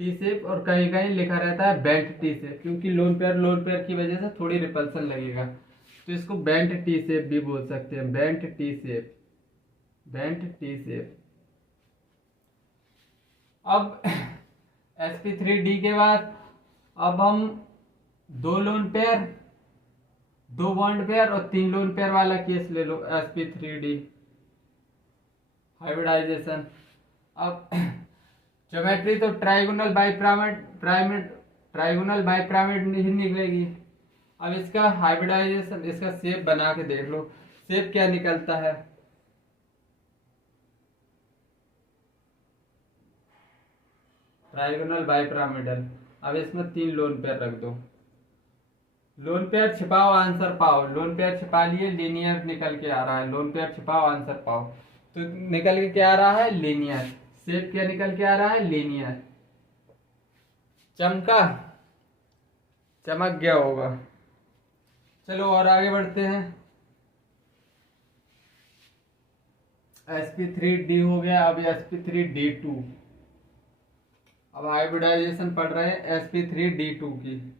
टी शेप, और कहीं कहीं लिखा रहता है बेंट टी शेप, क्योंकि लोन पेयर की वजह से थोड़ी रिपल्सन लगेगा, तो इसको बेंट टी शेप भी बोल सकते हैं, bent T shape, bent T shape. अब sp3d के बाद अब हम 2 लोन पेयर, 2 बॉन्ड पेयर और 3 लोन पेयर वाला केस ले लो, sp3d हाइब्रिडाइजेशन। अब ज्योमेट्री तो ट्राइगोनल बाइपिरामिड ही निकलेगी। अब इसका हाइब्रिडाइजेशन, इसका शेप बना के देख लो, शेप क्या निकलता है। Trigonal bipyramidal. अब इसमें 3 लोन पेयर रख दो, लोन पेयर छिपाओ आंसर पाओ, लोन पेयर छिपा लिए, लीनियर निकल के आ रहा है, लोन पेयर छिपाओ आंसर पाओ, तो निकल के क्या आ रहा है, लीनियर। शेप क्या निकल के आ रहा है, लीनियर। चमका, चमक गया होगा। चलो और आगे बढ़ते हैं। sp3d हो गया, अब sp3d2। अब हाइब्रिडाइजेशन पढ़ रहे हैं sp3d2 की,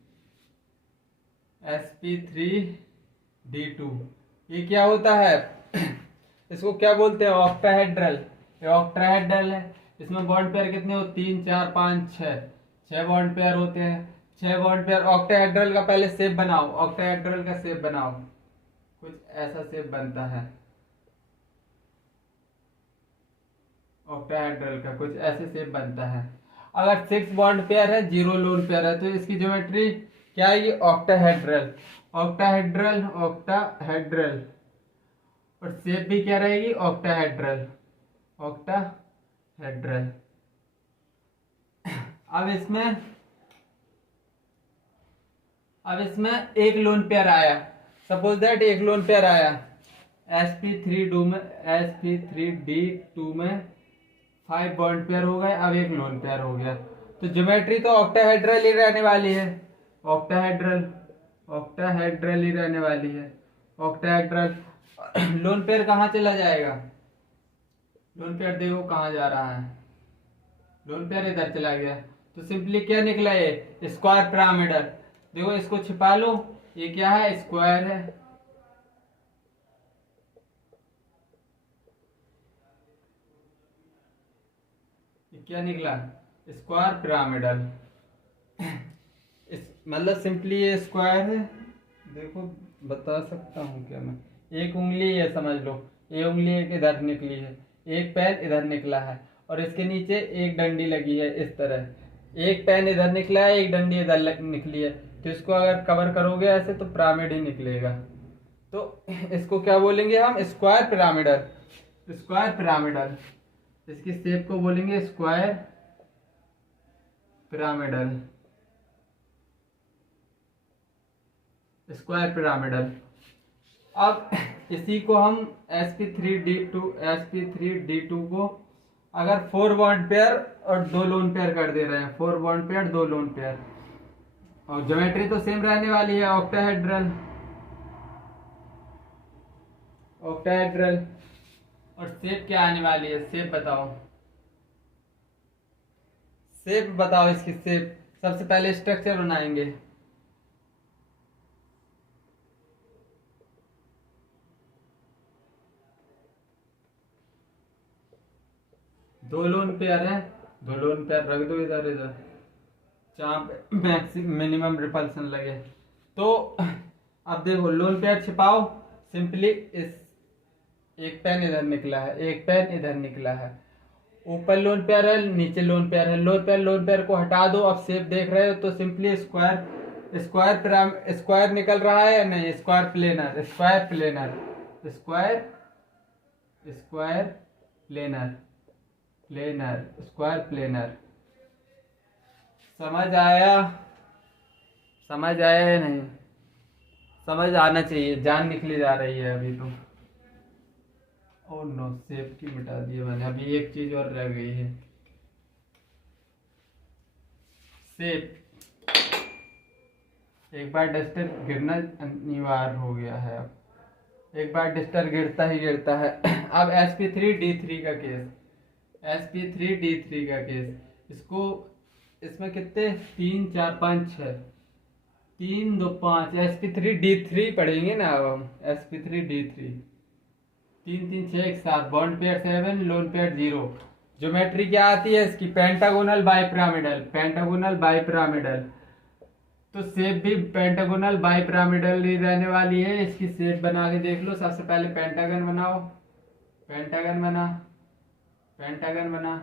sp3d2। ये क्या होता है, इसको क्या बोलते हैं, ऑक्टाहेड्रल। ये ऑक्टाहेड्रल है। इसमें बॉन्ड पेयर कितने हो, 3 4 5 6 बॉन्ड पेयर होते हैं, 6 बॉन्ड पेयर। ऑक्टाहेड्रल का पहले शेप बनाओ, ऑक्टाहेड्रल का शेप बनाओ, कुछ ऐसा शेप बनता है ऑक्टाहेड्रल का, कुछ ऐसे शेप बनता है। अगर 6 बॉन्ड पेयर है, 0 लोन पेयर है, तो इसकी ज्योमेट्री क्या है, ये ऑक्टाहेड्रल, ऑक्टाहेड्रल, ऑक्टाहेड्रल। और शेप भी क्या रहेगी, ऑक्टाहेड्रल, ऑक्टाहेड्रल। अब इसमें एक लोन पेयर आया, सपोज दैट एक लोन पेयर आया, sp3d में 5 बॉन्ड पेयर हो गए, अब एक लोन पेयर हो गया, तो ज्योमेट्री तो ऑक्टाहेड्रल ही रहने वाली है, ऑक्टाहेड्रल, ऑक्टाहेड्रल ही रहने वाली है, ऑक्टाहेड्रल। लोन पेयर कहाँ चला जाएगा, लोन पेयर देखो कहाँ जा रहा है, लोन पेयर इधर चला गया, तो सिंपली क्या निकला, ये स्क्वायर पिरामिडल। देखो इसको छिपा लो, ये क्या है, स्क्वायर है। ये क्या निकला, स्क्वायर पिरामिडल। इस मतलब सिंपली ये स्क्वायर है। देखो बता सकता हूँ क्या मैं, एक उंगली है समझ लो, ये उंगली एक इधर निकली है, एक पैर इधर निकला है, और इसके नीचे एक डंडी लगी है इस तरह, एक पैन इधर निकला है, एक डंडी इधर निकली है, तो इसको अगर कवर करोगे ऐसे तो पिरामिड ही निकलेगा। तो इसको क्या बोलेंगे हम, स्क्वायर पिरामिडल, स्क्वायर पिरामिडल। इसकी शेप को बोलेंगे स्क्वायर पिरामिडल, स्क्वायर पिरामिडल। अब इसी को हम sp3d2 को अगर 4 बॉन्ड पेयर और 2 लोन पेयर कर दे रहे हैं, 4 बॉन्ड पेयर 2 लोन पेयर, और ज्योमेट्री तो सेम रहने वाली है, ऑक्टाहेड्रल, ऑक्टाहेड्रल। और शेप क्या आने वाली है, शेप बताओ, शेप बताओ इसकी शेप। सबसे पहले स्ट्रक्चर बनाएंगे, दो लोन पेयर है, 2 लोन पेयर रख दो इधर इधर, जहाँ पे मैक्सिमम मिनिमम रिपल्सन लगे। तो अब देखो लोन पेयर छिपाओ, सिंपली इस एक पेन इधर निकला है, एक पेन इधर निकला है, ऊपर लोन पेयर है, नीचे लोन पेयर है, लोन पेयर को हटा दो। अब शेप देख रहे हो तो सिंपली स्क्वायर निकल रहा है या नहीं, square planar, square planar, square square planar, planar, square planar. समझ आया, समझ आया या नहीं, समझ आना चाहिए, जान निकली जा रही है अभी तो। ओह नो, शेप की मिटा दिया मैंने, अभी एक चीज और रह गई है, शेप। एक बार डस्टर गिरना अनिवार्य हो गया है, अब एक बार डस्टर गिरता ही गिरता है। अब sp3d3 का केस, sp3d3 का केस, इसको इसमें कितने 3 4 5 6 3 2 5 sp3d3 पढ़ेंगे ना अब हम sp3d3 3 3 6 1 7 bond pair 7 lone pair 0। Geometry क्या आती है इसकी पेंटागोनल बाइपिरामिडल पेंटागोनल बाइपिरामिडल। तो शेप भी पेंटागोनल बाइपिरामिडल ही रहने वाली है। इसकी शेप बना के देख लो। सबसे पहले पेंटागन बनाओ पेंटागन बना पेंटागन बना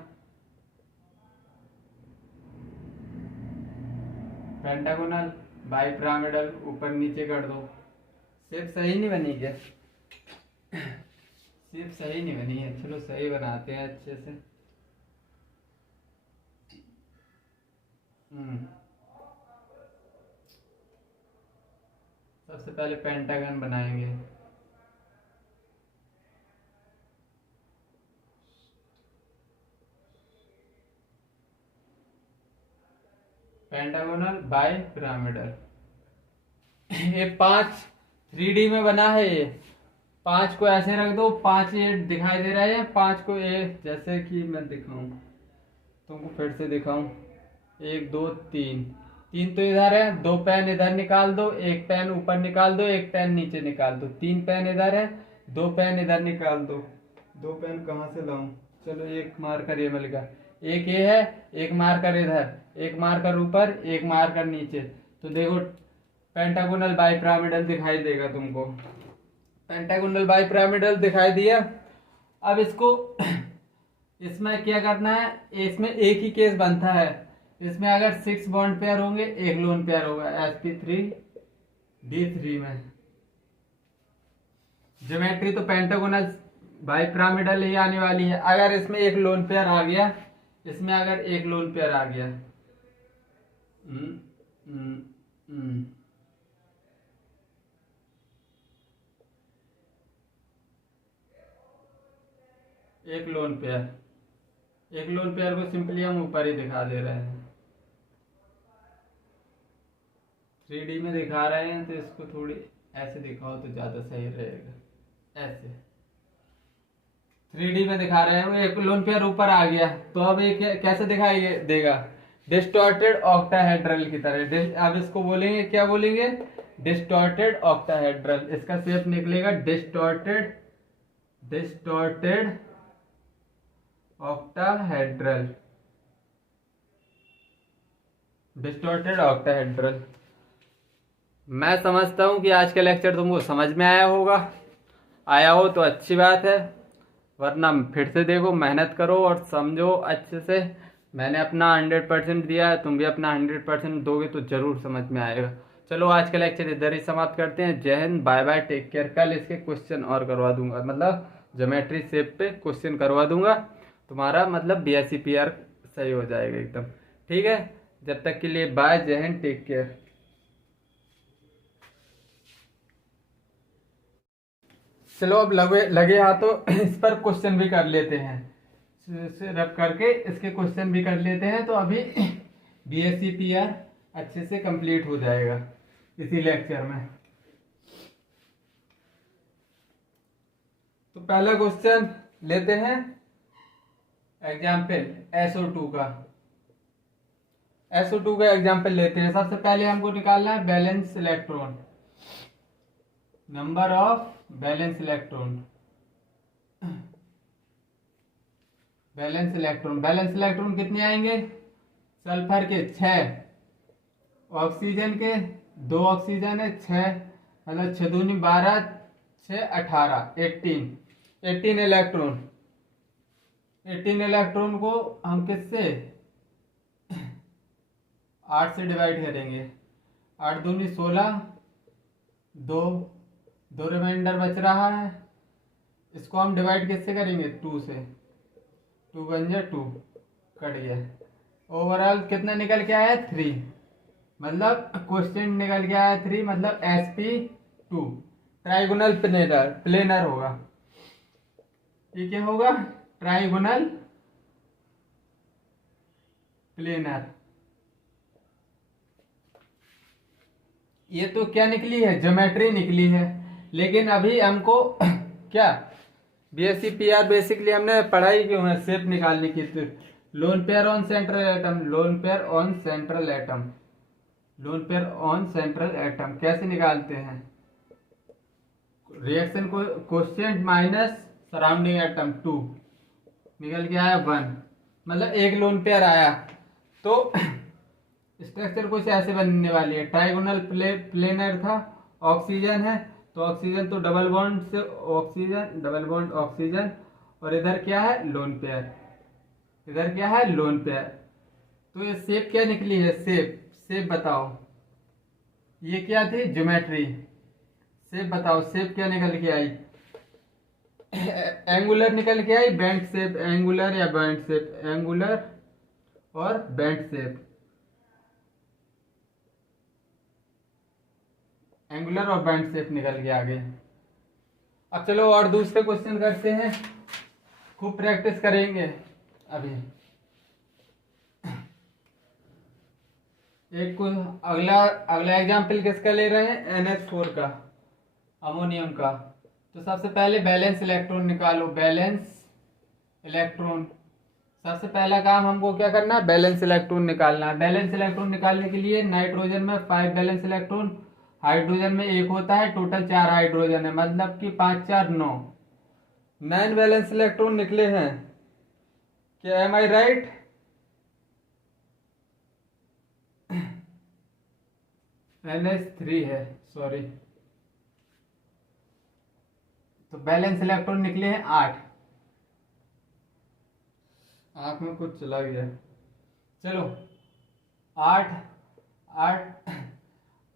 पेंटागोनल बाइपिरामिडल ऊपर नीचे कर दो। शेप सही नहीं बनी क्या शेप सही नहीं बनी है। चलो सही बनाते हैं अच्छे से। सबसे पहले पेंटागन बनाएंगे। पेंटागोनल बाइपिरामिडल ये 5 3D में बना है। ये 5 को ऐसे रख दो। 5 ये दिखाई दे रहा है 5 को ये जैसे कि मैं दिखाऊं तुमको फिर से दिखाऊं 1 2 3 3 तो इधर है। 2 पेन इधर निकाल दो। 1 पेन ऊपर निकाल दो। 1 पेन नीचे निकाल दो। 3 पेन इधर है। 2 पेन इधर निकाल दो। 2 पेन कहाँ से लाऊं। चलो एक मार्कर ये मिलेगा। एक ये है। एक मार्कर इधर। एक मार्कर ऊपर। एक मार्कर नीचे। तो देखो पेंटागोनल बाइपिरामिडल दिखाई देगा तुमको। पेंटागोनल बाइपिरामिडल दिखाई दिया। अब इसको इसमें क्या करना है। इसमें एक ही केस बनता है। इसमें अगर 6 बॉन्ड पेयर होंगे 1 लोन पेयर होगा sp3d3 में। ज्योमेट्री तो पेंटागोनल बाइपिरामिडल ही आने वाली है। अगर इसमें 1 लोन पेयर आ गया इसमें अगर 1 लोन पेयर आ गया एक लोन पेयर को सिंपली हम ऊपर ही दिखा दे रहे हैं। 3D में दिखा रहे हैं तो इसको थोड़ी ऐसे दिखाओ तो ज्यादा सही रहेगा। ऐसे 3D में दिखा रहे हैं। वो एक लोन पेयर ऊपर आ गया तो अब ये कैसे दिखाई देगा डिस्टॉर्टेड ऑक्टाहेड्रल की तरह। अब इसको बोलेंगे क्या बोलेंगे डिस्टॉर्टेड ऑक्टाहेड्रल। इसका शेप निकलेगा डिस्टॉर्टेड ऑक्टाहेड्रल डिस्टॉर्टेड ऑक्टाहेड्रल। मैं समझता हूं कि आज का लेक्चर तुमको समझ में आया होगा। आया हो तो अच्छी बात है वरना फिर से देखो मेहनत करो और समझो अच्छे से। मैंने अपना 100% दिया है तुम भी अपना 100% दोगे तो जरूर समझ में आएगा। चलो आज का लेक्चर इधर ही समाप्त करते हैं। जय हिंद बाय बाय टेक केयर। कल इसके क्वेश्चन और करवा दूंगा मतलब ज्योमेट्री शेप पे क्वेश्चन करवा दूंगा। तुम्हारा मतलब BSc सही हो जाएगा एकदम। ठीक है जब तक के लिए बाय जय हिंद टेक केयर। चलो अब लगे हाथों इस पर क्वेश्चन भी कर लेते हैं। रब करके इसके क्वेश्चन भी कर लेते हैं तो अभी BSc अच्छे से कंप्लीट हो जाएगा इसी लेक्चर में। तो पहला क्वेश्चन लेते हैं एग्जाम्पल SO2 का। SO2 का एग्जाम्पल लेते हैं। सबसे पहले हमको निकालना है balance electron number of balance electron. Balance electron कितने आएंगे सल्फर के 6 ऑक्सीजन के 2 ऑक्सीजन है 6 मतलब 6 दूनी 12 6 18 18 इलेक्ट्रॉन को हम किससे 8 से डिवाइड करेंगे। 8 दूनी 16 दो रिमाइंडर बच रहा है। इसको हम डिवाइड किससे करेंगे 2 से। 2 बन जाए 2 कट गया। ओवरऑल कितना निकल के आया 3 मतलब क्वेश्चन निकल के आया 3 मतलब sp2 ट्राइगोनल प्लेनर होगा। ये क्या होगा ट्राइगोनल प्लेनर। ये तो क्या निकली है ज्योमेट्री निकली है। लेकिन अभी हमको क्या BSc बेसिकली हमने पढ़ाई क्यों है शेप निकालने की। तो loan pair on central atom, loan pair on central atom, loan pair on central atom कैसे निकालते हैं? रिएक्शन को कोएफिशिएंट माइनस सराउंडिंग एटम 2 निकल के आया 1, मतलब एक लोन पेयर आया। तो स्ट्रक्चर कुछ ऐसे बनने वाली है, ट्राइगोनल प्लेनर था, ऑक्सीजन है तो ऑक्सीजन तो डबल बॉन्ड से ऑक्सीजन, डबल बॉन्ड ऑक्सीजन, और इधर क्या है लोन पेयर, इधर क्या है लोन पेयर। तो ये शेप क्या निकली है? शेप, शेप बताओ, ये क्या थी? ज्योमेट्री। शेप बताओ, शेप क्या निकल के आई? एंगुलर निकल के आई, बेंट शेप, एंगुलर या बेंट शेप, एंगुलर और बेंट शेप, एंगुलर और बेंट शेप निकल के आ गए। अब चलो और दूसरे क्वेश्चन करते हैं, खूब प्रैक्टिस करेंगे अभी। एक अगला अगला एग्जाम्पल किसका ले रहे हैं? NH4 का, अमोनियम का। तो सबसे पहले बैलेंस इलेक्ट्रॉन निकालो, बैलेंस इलेक्ट्रॉन। सबसे पहला काम हमको क्या करना है? बैलेंस इलेक्ट्रॉन निकालना है। बैलेंस इलेक्ट्रॉन निकालने के लिए नाइट्रोजन में 5 बैलेंस इलेक्ट्रॉन, हाइड्रोजन में 1 होता है, टोटल 4 हाइड्रोजन है, मतलब कि 5 4 9, 9 बैलेंस इलेक्ट्रॉन निकले हैं। क्या एम आई राइट? NH3 है, सॉरी। तो बैलेंस इलेक्ट्रॉन निकले हैं 8। आंख में कुछ चला गया, चलो 8 8,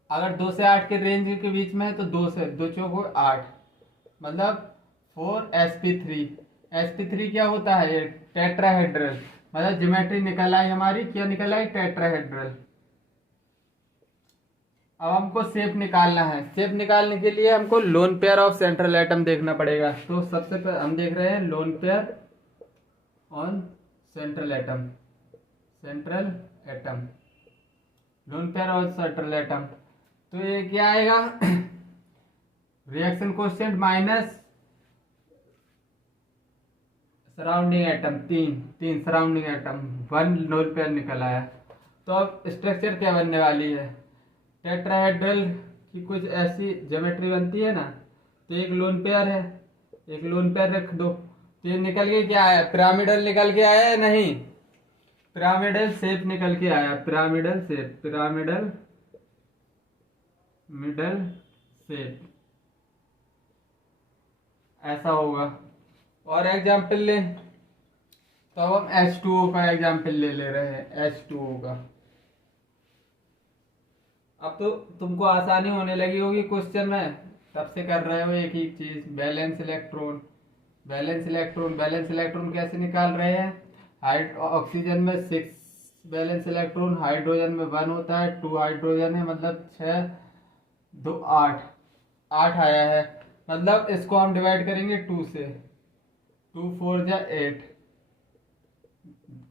अगर 2 से 8 के रेंज के बीच में है तो 2 से 2 चौको 8, मतलब 4sp3। sp3 क्या होता है? ये टेट्राहेड्रल, मतलब ज्योमेट्री निकल आई हमारी, क्या निकल आई? टेट्राहेड्रल। अब हमको शेप निकालना है। शेप निकालने के लिए हमको loan pair of central atom देखना पड़ेगा। तो सबसे पहले हम देख रहे हैं loan pair on central atom, central atom, loan pair on central atom. तो ये क्या आएगा? Reaction coefficient minus surrounding atom, 3 surrounding atom, 1 lone pair निकल आया। तो अब स्ट्रक्चर क्या बनने वाली है? टेट्राहेड्रल की कुछ ऐसी ज्योमेट्री बनती है ना। तो एक लोन पेयर है, एक लोन पेयर रख दो, तो ये निकल के क्या आया? पिरामिडल निकल के आया है? नहीं, पिरामिडल शेप निकल के आया, pyramidal shape, pyramidal middle shape, ऐसा होगा। और एग्जाम्पल ले, तो अब हम H2O का एग्जाम्पल ले रहे हैं, H2O का। अब तो तुमको आसानी होने लगी होगी क्वेश्चन में, तब से कर रहे हो एक ही चीज, balance electron, balance electron. Balance electron कैसे निकाल रहे हैं? ऑक्सीजन में 6 बैलेंस इलेक्ट्रॉन, हाइड्रोजन में 1 होता है, 2 हाइड्रोजन है, मतलब 6 2 8, 8 आया है। मतलब इसको हम डिवाइड करेंगे 2 से, 2 4 जा 8,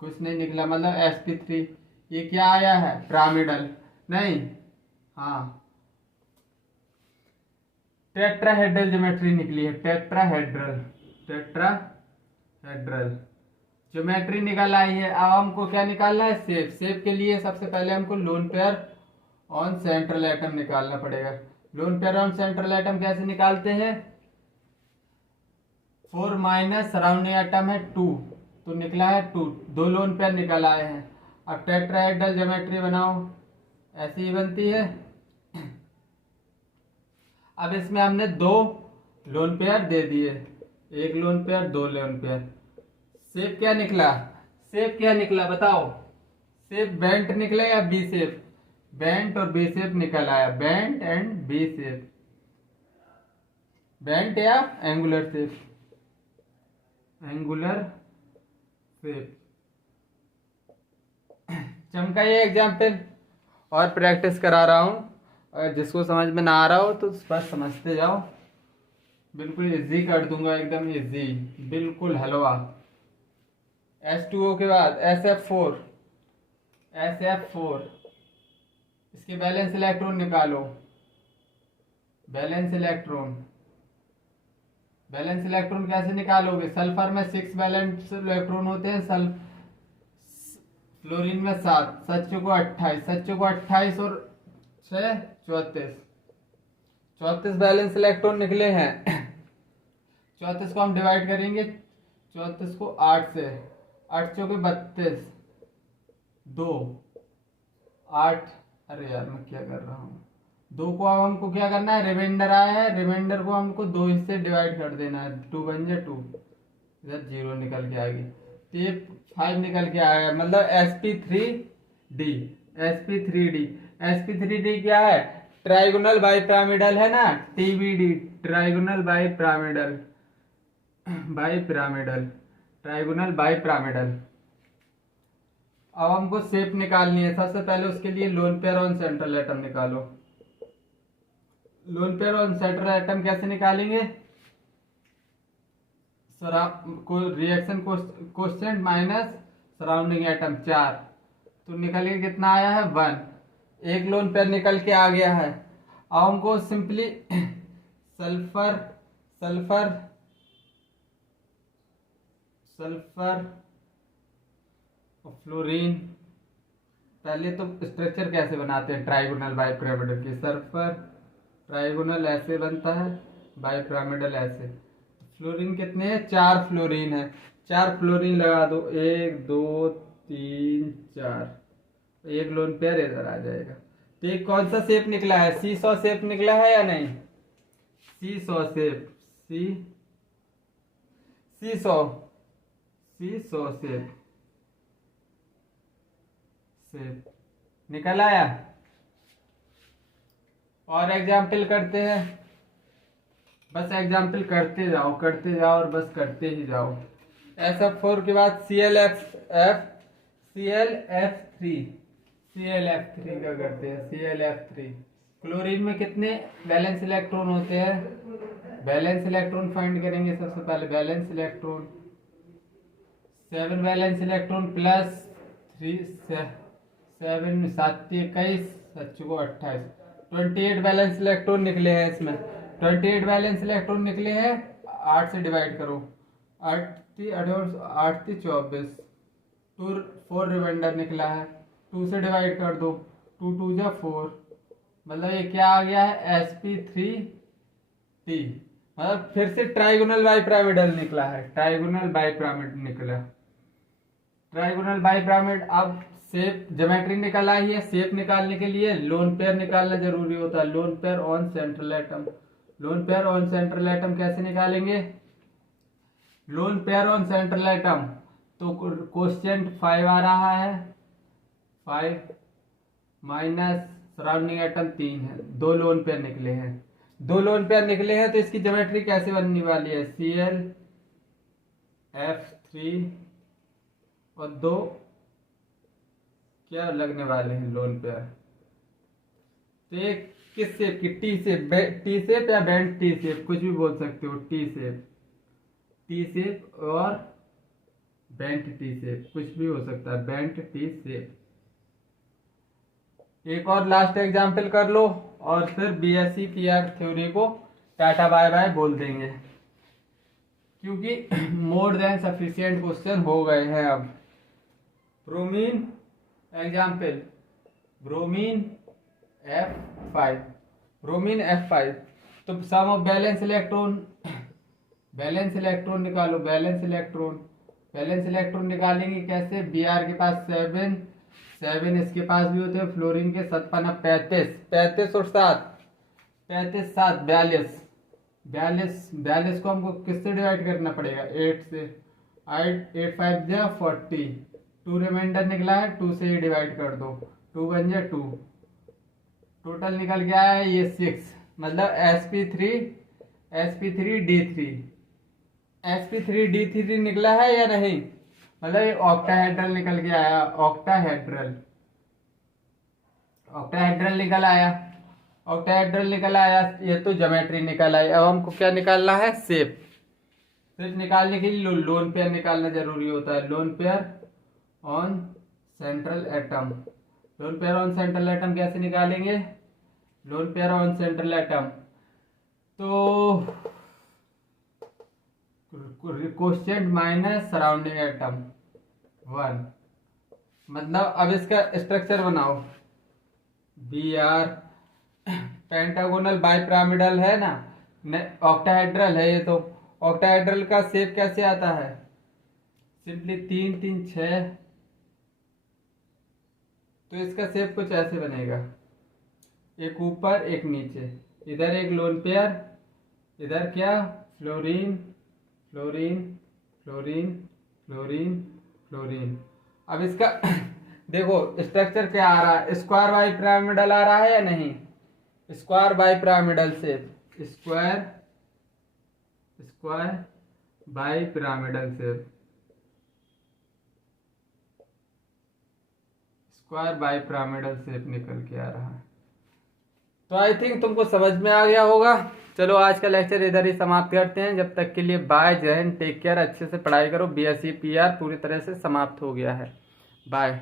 कुछ नहीं निकला, मतलब sp3। ये क्या आया है? पिरामिडल नहीं, हाँ टेट्राहेड्रल ज्योमेट्री निकली है, टेट्राहेड्रल, टेट्राहेड्रल ज्योमेट्री निकल आई है। अब हमको क्या निकालना है? शेप। शेप के लिए सबसे पहले हमको loan pair on central atom निकालना पड़ेगा। Loan pair on central atom कैसे निकालते हैं? 4 माइनस सराउंडिंग एटम है 2, तो निकला है 2, 2 लोन पेयर निकल आए हैं। अब टेट्राहेड्रल ज्योमेट्री बनाओ, ऐसी ही बनती है। अब इसमें हमने 2 लोन पेयर दे दिए, 1 lone pair 2 lone pair. Shape क्या निकला? शेप क्या निकला बताओ? शेप बेंट निकला या बी शेप? बेंट और बी शेप निकल आया, bent and V shape, bent या एंगुलर शेप, एंगुलर शेप। चमका ये एग्जाम्पल, और प्रैक्टिस करा रहा हूँ, और जिसको समझ में ना आ रहा हो तो बस समझते जाओ, बिल्कुल इजी कर दूंगा, एकदम इजी, बिल्कुल हलवा। H2O के बाद SF4, SF4, इसके बैलेंस इलेक्ट्रॉन निकालो, बैलेंस इलेक्ट्रॉन। बैलेंस इलेक्ट्रॉन कैसे निकालोगे? सल्फर में 6 बैलेंस इलेक्ट्रॉन होते हैं, फ्लोरीन में 7, 7 चौको 28, 7 चौको 28 और 6 34, 34 बैलेंस इलेक्ट्रॉन निकले हैं। 34 को हम डिवाइड करेंगे, 34 को 8 से, 8 चौके 32, 2 8, अरे यार मैं क्या कर रहा हूँ, 2 को अब हमको क्या करना है, रिमाइंडर आया है, रिमाइंडर को हमको 2 हिस्से डिवाइड कर देना है, 2 बन जाए 2, इधर 0 निकल के आएगी, तो ये 5 निकल के आया, मतलब sp3d। sp3d, sp3d क्या है, ट्राइगोनल बाई पिरामिडल है ना, tbd, trigonal bipyramidal, trigonal bipyramidal. अब हमको शेप निकालनी है, सबसे पहले उसके लिए lone pair on central atom निकालो। Lone pair on central atom कैसे निकालेंगे, reaction coefficient minus surrounding atom 4, तो निकल के कितना आया है 1, एक लोन पेयर निकल के आ गया है। अब हमको सिंपली सल्फर सल्फर सल्फर और फ्लोरीन, पहले तो स्ट्रक्चर कैसे बनाते हैं ट्राइगोनल बाई पिरामिडल की, सल्फर ट्राइगोनल ऐसे बनता है, बाई पिरामिडल ऐसे। फ्लोरीन कितने हैं, 4 फ्लोरीन है, 4 फ्लोरीन लगा दो, 1 2 3 4, एक लोन पेयर इधर आ जाएगा। तो ये कौन सा शेप निकला है, सीसॉ शेप निकला है या नहीं, सीसॉ शेप, सीसॉ शेप निकल आया। और एग्जाम्पल करते हैं, बस एग्जाम्पल करते जाओ और बस करते ही जाओ। SF4 के बाद ClF3 का करते हैं, ClF3। क्लोरीन में कितने वैलेंस इलेक्ट्रॉन होते हैं, बैलेंस इलेक्ट्रॉन फाइंड करेंगे सबसे पहले, balance electron 7 balance electron plus 3 7 7 21 7 को 28, 28 बैलेंस इलेक्ट्रॉन निकले हैं इसमें, 28 बैलेंस इलेक्ट्रॉन निकले हैं, 8 से डिवाइड करो, 8 24, 4 रिमाइंडर निकला है, 2 से डिवाइड कर दो, 2 2 जा 4, मतलब ये क्या आ गया है sp3t, मतलब फिर से ट्राइगोनल बाई पिरामिडल निकला है, ट्राइगोनल बाई पिरामिड निकला, ट्राइगोनल बाई पिरामिड। अब शेप ज्योमेट्री निकल आई है, शेप निकालने के लिए लोन पेयर निकालना जरूरी होता है, loan pair on central atom. Loan pair on central atom कैसे निकालेंगे, loan pair on central atom, तो कोएफिशिएंट 5 आ रहा है, 5 माइनस सराउंडिंग एटम 3 है, 2 लोन पेयर निकले हैं, 2 लोन पेयर निकले हैं, तो इसकी ज्योमेट्री कैसे बनने वाली है, ClF3 और 2 क्या लगने वाले हैं लोन पेयर, तो एक किस शेप की, टी शेप, या बेंट टी शेप, कुछ भी बोल सकते हो, टी शेप और बेंट टी शेप, कुछ भी हो सकता है, बेंट टी शेप। एक और लास्ट एग्जांपल कर लो और फिर BSc PR थ्योरी को टाटा बाय बाय बोल देंगे, क्योंकि मोर देन सफिशिएंट क्वेश्चन हो गए हैं अब। ब्रोमीन एग्जाम्पल, ब्रोमीन F5, तो सम ऑफ बैलेंस इलेक्ट्रॉन निकालो, बैलेंस इलेक्ट्रॉन निकालेंगे कैसे, Br के पास 7 इसके पास भी होते हैं, फ्लोरीन के 7 35 और 7 42 को हमको किससे डिवाइड करना पड़ेगा, 8 से, 8 5 जा 40, 2 रिमाइंडर निकला है, 2 से ही डिवाइड कर दो, 2 बन जाए 2, टोटल निकल गया है ये 6, मतलब sp3d3 निकला है या नहीं, मतलब ये ऑक्टाहेड्रल निकल के आया, ऑक्टाहेड्रल निकल आया, ये तो ज्योमेट्री निकल आई। अब हमको क्या निकालना है, शेप निकालने के लिए लोन पेयर निकालना जरूरी होता है, loan pair on central atom कैसे निकालेंगे, loan pair on central atom, तो कोएफिशिएंट माइनस सराउंडिंग एटम 1, मतलब अब इसका स्ट्रक्चर बनाओ। बी आर पेंटागोनल बाइपिरामिडल है ना, ऑक्टाहेड्रल है ये तो। ऑक्टाहेड्रल का शेप कैसे आता है? सिंपली 3 3 6। तो इसका शेप कुछ ऐसे बनेगा, एक ऊपर एक नीचे, इधर एक लोन पेयर, इधर क्या, fluorine fluorine fluorine fluorine fluorine. अब इसका देखो स्ट्रक्चर क्या आ रहा है, स्क्वायर बाई पिरामिडल आ रहा है या नहीं? Square bi pyramidal shape, square square bi pyramidal shape, square bi pyramidal shape निकल के आ रहा है। तो आई थिंक तुमको समझ में आ गया होगा। चलो आज का लेक्चर इधर ही समाप्त करते हैं। जब तक के लिए बाय, जय हिंद, टेक केयर, अच्छे से पढ़ाई करो। बीएससी पीआर पूरी तरह से समाप्त हो गया है। बाय।